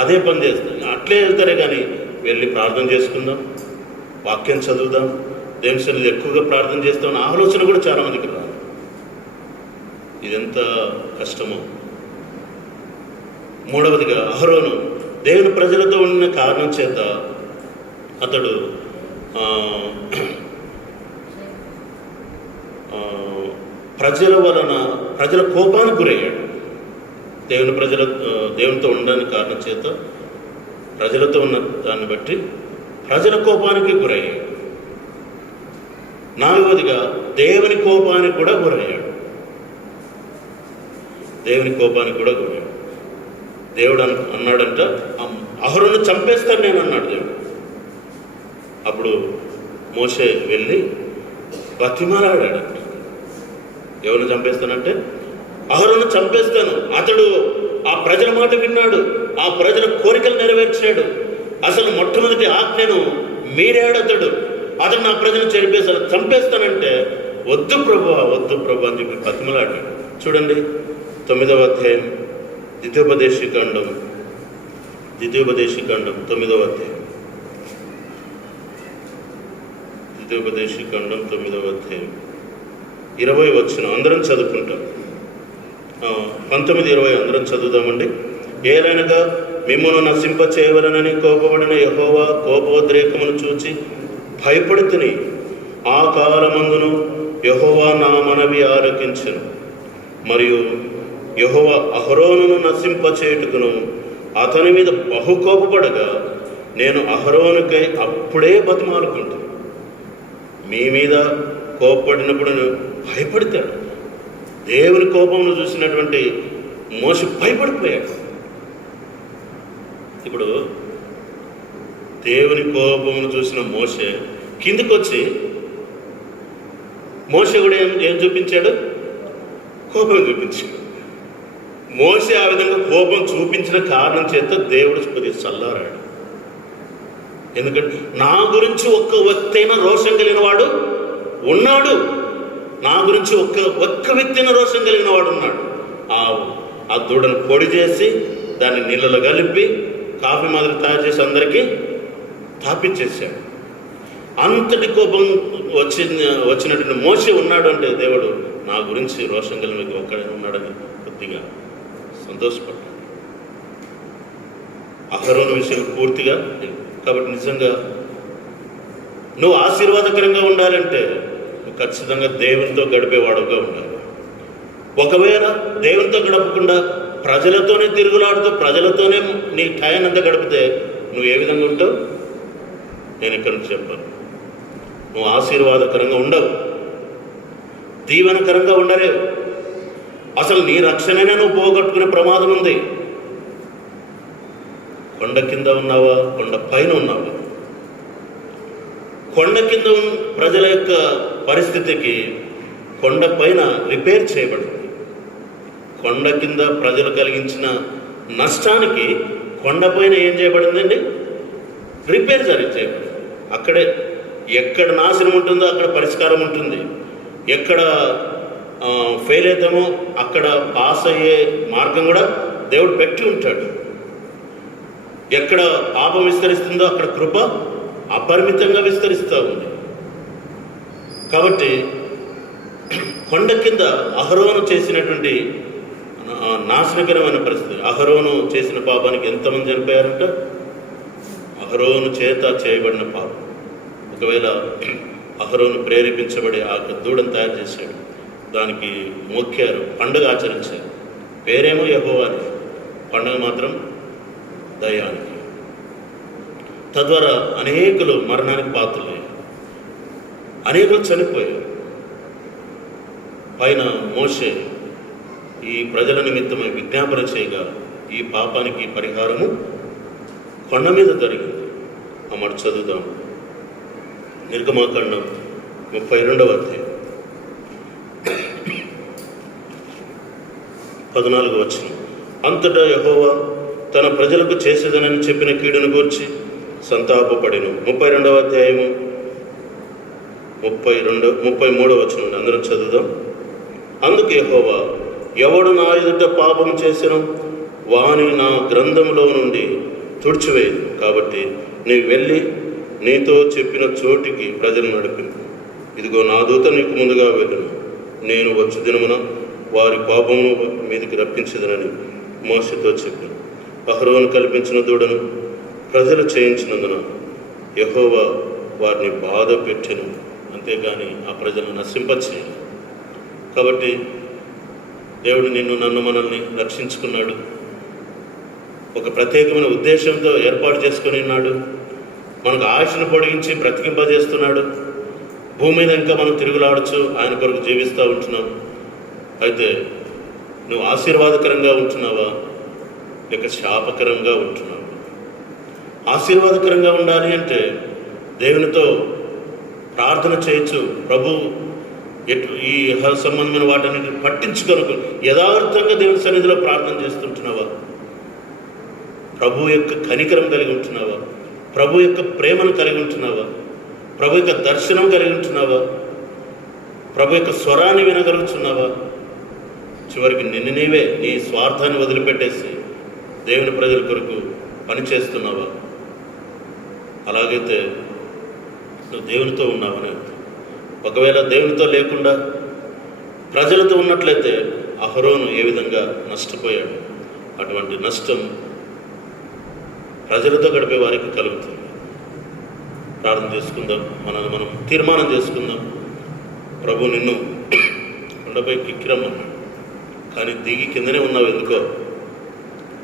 అదే పని చేస్తారు. అట్లే వెళ్తారే కానీ వెళ్ళి ప్రార్థన చేసుకుందాం, వాక్యం చదువుదాం, దేవుని సన్నిధిలో ఎక్కువగా ప్రార్థన చేస్తామని ఆలోచన కూడా చాలామందికి రాదు. ఇదెంత కష్టమో. మూడవదిగా, అహరోను దేవుని ప్రజలతో ఉన్న కారణం చేత అతడు ప్రజల కోపానికి గురయ్యాడు. దేవునితో ఉండడానికి కారణం చేత ప్రజలతో ఉన్న దాన్ని బట్టి ప్రజల కోపానికి గురయ్యాడు. 4వదిగా దేవుని కోపానికి కూడా గురయ్యాడు. దేవుని కోపానికి కూడా గురయ్యాడు. దేవుడు అన్నాడంట, అహరోను చంపేస్తాను నేను అన్నాడు దేవుడు. అప్పుడు మోషే వెళ్ళి బతిమాలాడాడు. ఎవరిని చంపేస్తానంటే అహరోను చంపేస్తాను. అతడు ఆ ప్రజల మాట విన్నాడు, ఆ ప్రజల కోరికలు నెరవేర్చాడు. అసలు మొట్టమొదటి ఆజ్ఞను మీరాడు అతడు నా ప్రజలు చెరిపేశాడు, చంపేస్తానంటే వద్దు ప్రభు అని చెప్పి బతిమలాడాడు. చూడండి 9వ అధ్యాయం ద్వితీయోపదేశకాండం 9వ అధ్యాయం ద్వితీయోపదేశకాండం 9వ అధ్యాయం 20 వచ్చిన అందరం చదువుకుంటాం. 19-20 అందరం చదువుదామండి. ఏలైనగా మిమ్మల్ని నశింప చేయవలనని కోపపడిన యెహోవా కోపోద్రేకమును చూచి భయపడితిని. ఆ కాలమందును యెహోవా నా మనవి ఆలకించెను. మరియు యెహోవా అహరోనును నశింప చేయుటకును అతని మీద బహు కోపపడగా నేను అహరోనుకై అప్పుడే బతిమాలుకుంటాను. మీ మీద కోపపడినప్పుడు భయపడతాడు. దేవుని కోపమును చూసినటువంటి మోషే భయపడిపోయాడు. ఇప్పుడు దేవుని కోపమును చూసిన మోషే కిందికి వచ్చి మోషే కూడా ఏం చూపించాడు? కోపం చూపించాడు. మోషే ఆ విధంగా కోపం చూపించిన కారణం చేత దేవుడు కొద్దిగా చల్లారాడు. ఎందుకంటే నా గురించి ఒక్క వ్యక్తైన రోషం కలిగిన వాడు ఉన్నాడు. నా గురించి ఒక్క వ్యక్తిన రోషం కలిగిన వాడు ఉన్నాడు. ఆ దూడను పొడి చేసి దాన్ని నీళ్ళలో కలిపి కాఫీ మాదిరి తయారు చేసి అందరికీ తాపించేశాడు. అంతటి కోపం వచ్చినటువంటి మోషే ఉన్నాడు అంటే దేవుడు నా గురించి రోషం కలిగిన ఒక్కడే ఉన్నాడని కొద్దిగా సంతోషపడ్డాడు. అహరోను విషయం పూర్తిగా. కాబట్టి నిజంగా నువ్వు ఆశీర్వాదకరంగా ఉండాలంటే నువ్వు ఖచ్చితంగా దేవునితో గడిపేవాడుగా ఉండాలి. ఒకవేళ దేవునితో గడపకుండా ప్రజలతోనే తిరుగులాడుతూ ప్రజలతోనే నీ టైం అంతా గడిపితే నువ్వు ఏ విధంగా ఉంటావు? నేను ఇక్కడ నుంచి చెప్పాను. నువ్వు ఆశీర్వాదకరంగా ఉండవు, దీవెనకరంగా ఉండలేవు. అసలు నీ రక్షణనే నువ్వు పోగొట్టుకునే ప్రమాదం ఉంది. కొండ కింద ఉన్నావా, కొండ పైన ఉన్నావా? కొండ కింద ప్రజల యొక్క పరిస్థితికి కొండ పైన రిపేర్ చేయబడింది. కొండ కింద ప్రజలు కలిగించిన నష్టానికి కొండపైన ఏం చేయబడిందండి? రిపేర్ చేయబడింది. అక్కడే ఎక్కడ నాశనం ఉంటుందో అక్కడ పరిష్కారం ఉంటుంది. ఎక్కడ ఫెయిల్ అవుతామో అక్కడ పాస్ అయ్యే మార్గం కూడా దేవుడు పెట్టి ఉంటాడు. ఎక్కడ పాపం విస్తరిస్తుందో అక్కడ కృప అపరిమితంగా విస్తరిస్తూ ఉంది. కాబట్టి కొండ కింద అహరోను చేసినటువంటి నాశనకరమైన పరిస్థితి. అహరోను చేసిన పాపానికి ఎంతమంది చనిపోయారంట? అహరోను చేత చేయబడిన పాపం. ఒకవేళ అహరోను ప్రేరేపించబడి ఆ దూడను తయారు చేశాడు, దానికి మొక్కారు, పండుగ ఆచరించారు. పేరేమో యెహోవా అని, పండుగ మాత్రం దయ్యానికి. తద్వారా అనేకులు మరణానికి పాత్రలయ్యారు, అనేకులు చనిపోయారు. పైన మోషే ఈ ప్రజల నిమిత్తమై విజ్ఞాపన చేయగా ఈ పాపానికి పరిహారము కొండ మీద జరిగింది. అమ్మడు చదువుదాం. నిర్గమాకాండం 32వ అధ్యాయం 14వ వచనం. అంతటా యెహోవా తన ప్రజలకు చేసేదనని చెప్పిన కీడును గూర్చి సంతాపపడెను. 32వ అధ్యాయము 33వ వచనం అందరం చదువుదాం. అందుకు యెహోవా, ఎవడు నా ఎదుట పాపం చేసిన వాని నా గ్రంథంలో నుండి తుడిచివేయదు. కాబట్టి నీవు వెళ్ళి నీతో చెప్పిన చోటికి ప్రజలు నడిపింపు. ఇదిగో నా దూత నీకు ముందుగా వెళ్ళను. నేను వచ్చు దినమున వారి పాపమును మీదికి రప్పించదనని మోషేతో చెప్పాను. అహరోను కల్పించిన దూడను ప్రజలు చేయించినందున యెహోవా వారిని బాధ పెట్టెను, అంతేగాని ఆ ప్రజలను నశింపచేయను. కాబట్టి దేవుడు నిన్ను నన్ను మనల్ని రక్షించుకున్నాడు, ఒక ప్రత్యేకమైన ఉద్దేశంతో ఏర్పాటు చేసుకొని ఉన్నాడు, మనకు ఆశను పొడిగించి బ్రతికింపజేస్తున్నాడు. భూమి మీద ఇంకా మనం తిరుగులాడచ్చు, ఆయన కొరకు జీవిస్తూ ఉంటున్నాం. అయితే నువ్వు ఆశీర్వాదకరంగా ఉంటున్నావా లేక శాపకరంగా ఉంటున్నావా? ఆశీర్వాదకరంగా ఉండాలి అంటే దేవునితో ప్రార్థన చేయొచ్చు. ప్రభు ఈ సంబంధమైన వాటిని పట్టించుకొనకు యథార్థంగా దేవుని సన్నిధిలో ప్రార్థన చేస్తుంటున్నావా? ప్రభు యొక్క కనికరం కలిగి ఉంటున్నావా? ప్రభు యొక్క ప్రేమను కలిగి ఉంటున్నావా? ప్రభు యొక్క దర్శనం కలిగి ఉంటున్నావా? ప్రభు యొక్క స్వరాన్ని వినగలుగుతున్నావా? చివరికి నిన్ను నీవే నీ స్వార్థాన్ని వదిలిపెట్టేసి దేవుని ప్రజల కొరకు పనిచేస్తున్నావా? అలాగైతే నువ్వు దేవునితో ఉన్నావని. ఒకవేళ దేవునితో లేకుండా ప్రజలతో ఉన్నట్లయితే అహరోను ఏ విధంగా నష్టపోయాడు, అటువంటి నష్టం ప్రజలతో గడిపే వారికి కలుగుతుంది. ప్రార్థన చేసుకుందాం, మనల్ని మనం తీర్మానం చేసుకుందాం. ప్రభు నిన్ను కొండపైకి ఎక్కిరమ్మన్నాడు, కానీ దిగి కిందనే ఉన్నావు. ఎందుకో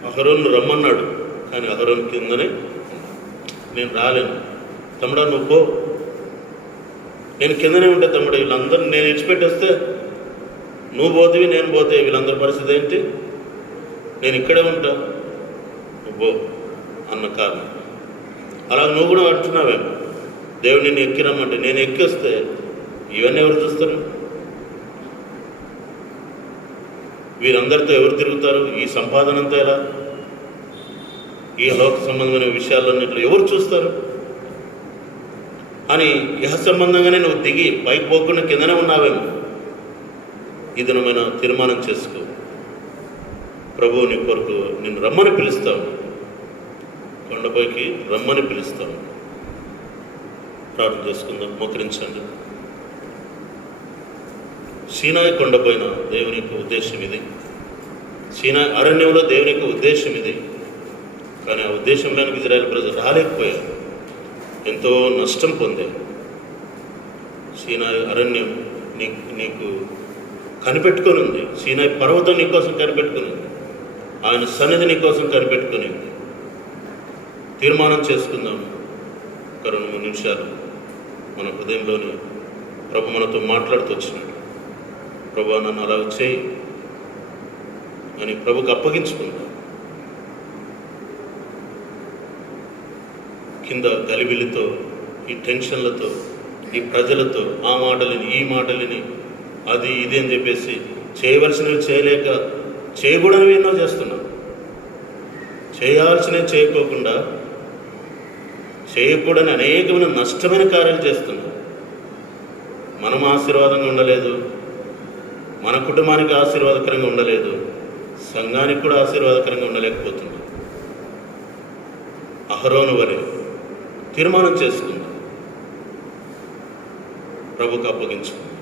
అహరోను రమ్మన్నాడు, కానీ అహరోను కిందనే. నేను రాలేను తమ్ముడా, నువ్వు పో. నేను కిందనే ఉంటే తమ్ముడు, వీళ్ళందరినీ నేను ఇచ్చిపెట్టేస్తే నువ్వు పోతివి, నేను పోతే వీళ్ళందరి పరిస్థితి ఏంటి? నేను ఇక్కడే ఉంటా, నువ్వు పో అన్న కారణం. అలా నువ్వు కూడా అంటున్నావేమో, దేవుడు నిన్ను ఎక్కిరమ్మంటే. నేను ఎక్కిస్తే ఇవన్నీ ఎవరు చూస్తారు? వీరందరితో ఎవరు తిరుగుతారు? ఈ సంపాదన అంతా ఎలా? ఈ లోక సంబంధమైన విషయాలన్నింటిలో ఎవరు చూస్తారు అని ఇహ సంబంధంగానే నువ్వు దిగి పైకి పోకుండా కిందనే ఉన్నావేమో. ఈ దినమైన తీర్మానం చేసుకో. ప్రభువు నీ కొరకు నిన్ను రమ్మని పిలుస్తావు, కొండపైకి రమ్మని పిలుస్తావు. ప్రార్థన చేసుకుందాం, మోకరించండి. సీనాయి కొండపైన దేవుని యొక్క ఉద్దేశం ఇది, సీనాయి అరణ్యంలో దేవుని యొక్క ఉద్దేశం ఇది. కానీ ఆ ఉద్దేశంలోనికి ఇజ్రాయేల్ ప్రజలు రాలేకపోయారు, ఎంతో నష్టం పొందారు. సీనాయి అరణ్యం నీకు కనిపెట్టుకొని ఉంది, సీనాయి పర్వతం నీ కోసం కనిపెట్టుకుని ఉంది, ఆయన సన్నిధి నీ కోసం కనిపెట్టుకుని ఉంది. తీర్మానం చేసుకుందాం. ఒక 2-3 నిమిషాలు మన హృదయంలోని ప్రభు మనతో మాట్లాడుతూ వచ్చినాడు. ప్రభు నన్ను అలా చేయి అని ప్రభుకు అప్పగించుకుందాం. కింద గలిబిలితో, ఈ టెన్షన్లతో, ఈ ప్రజలతో ఆ మాటలని ఈ మాటలని అది ఇది అని చెప్పేసి చేయవలసినవి చేయలేక చేయకూడనివి ఎన్నో చేస్తున్నాం. చేయాల్సినవి చేయకోకుండా చేయకూడని అనేకమైన నష్టమైన కార్యాలు చేస్తున్నాం. మనం ఆశీర్వాదంగా ఉండలేదు, మన కుటుంబానికి ఆశీర్వాదకరంగా ఉండలేదు, సంఘానికి కూడా ఆశీర్వాదకరంగా ఉండలేకపోతున్నాం. అహరోను వలె తీర్మానం చేసుకుందాం, ప్రభుకు అప్పగించుకుందాం.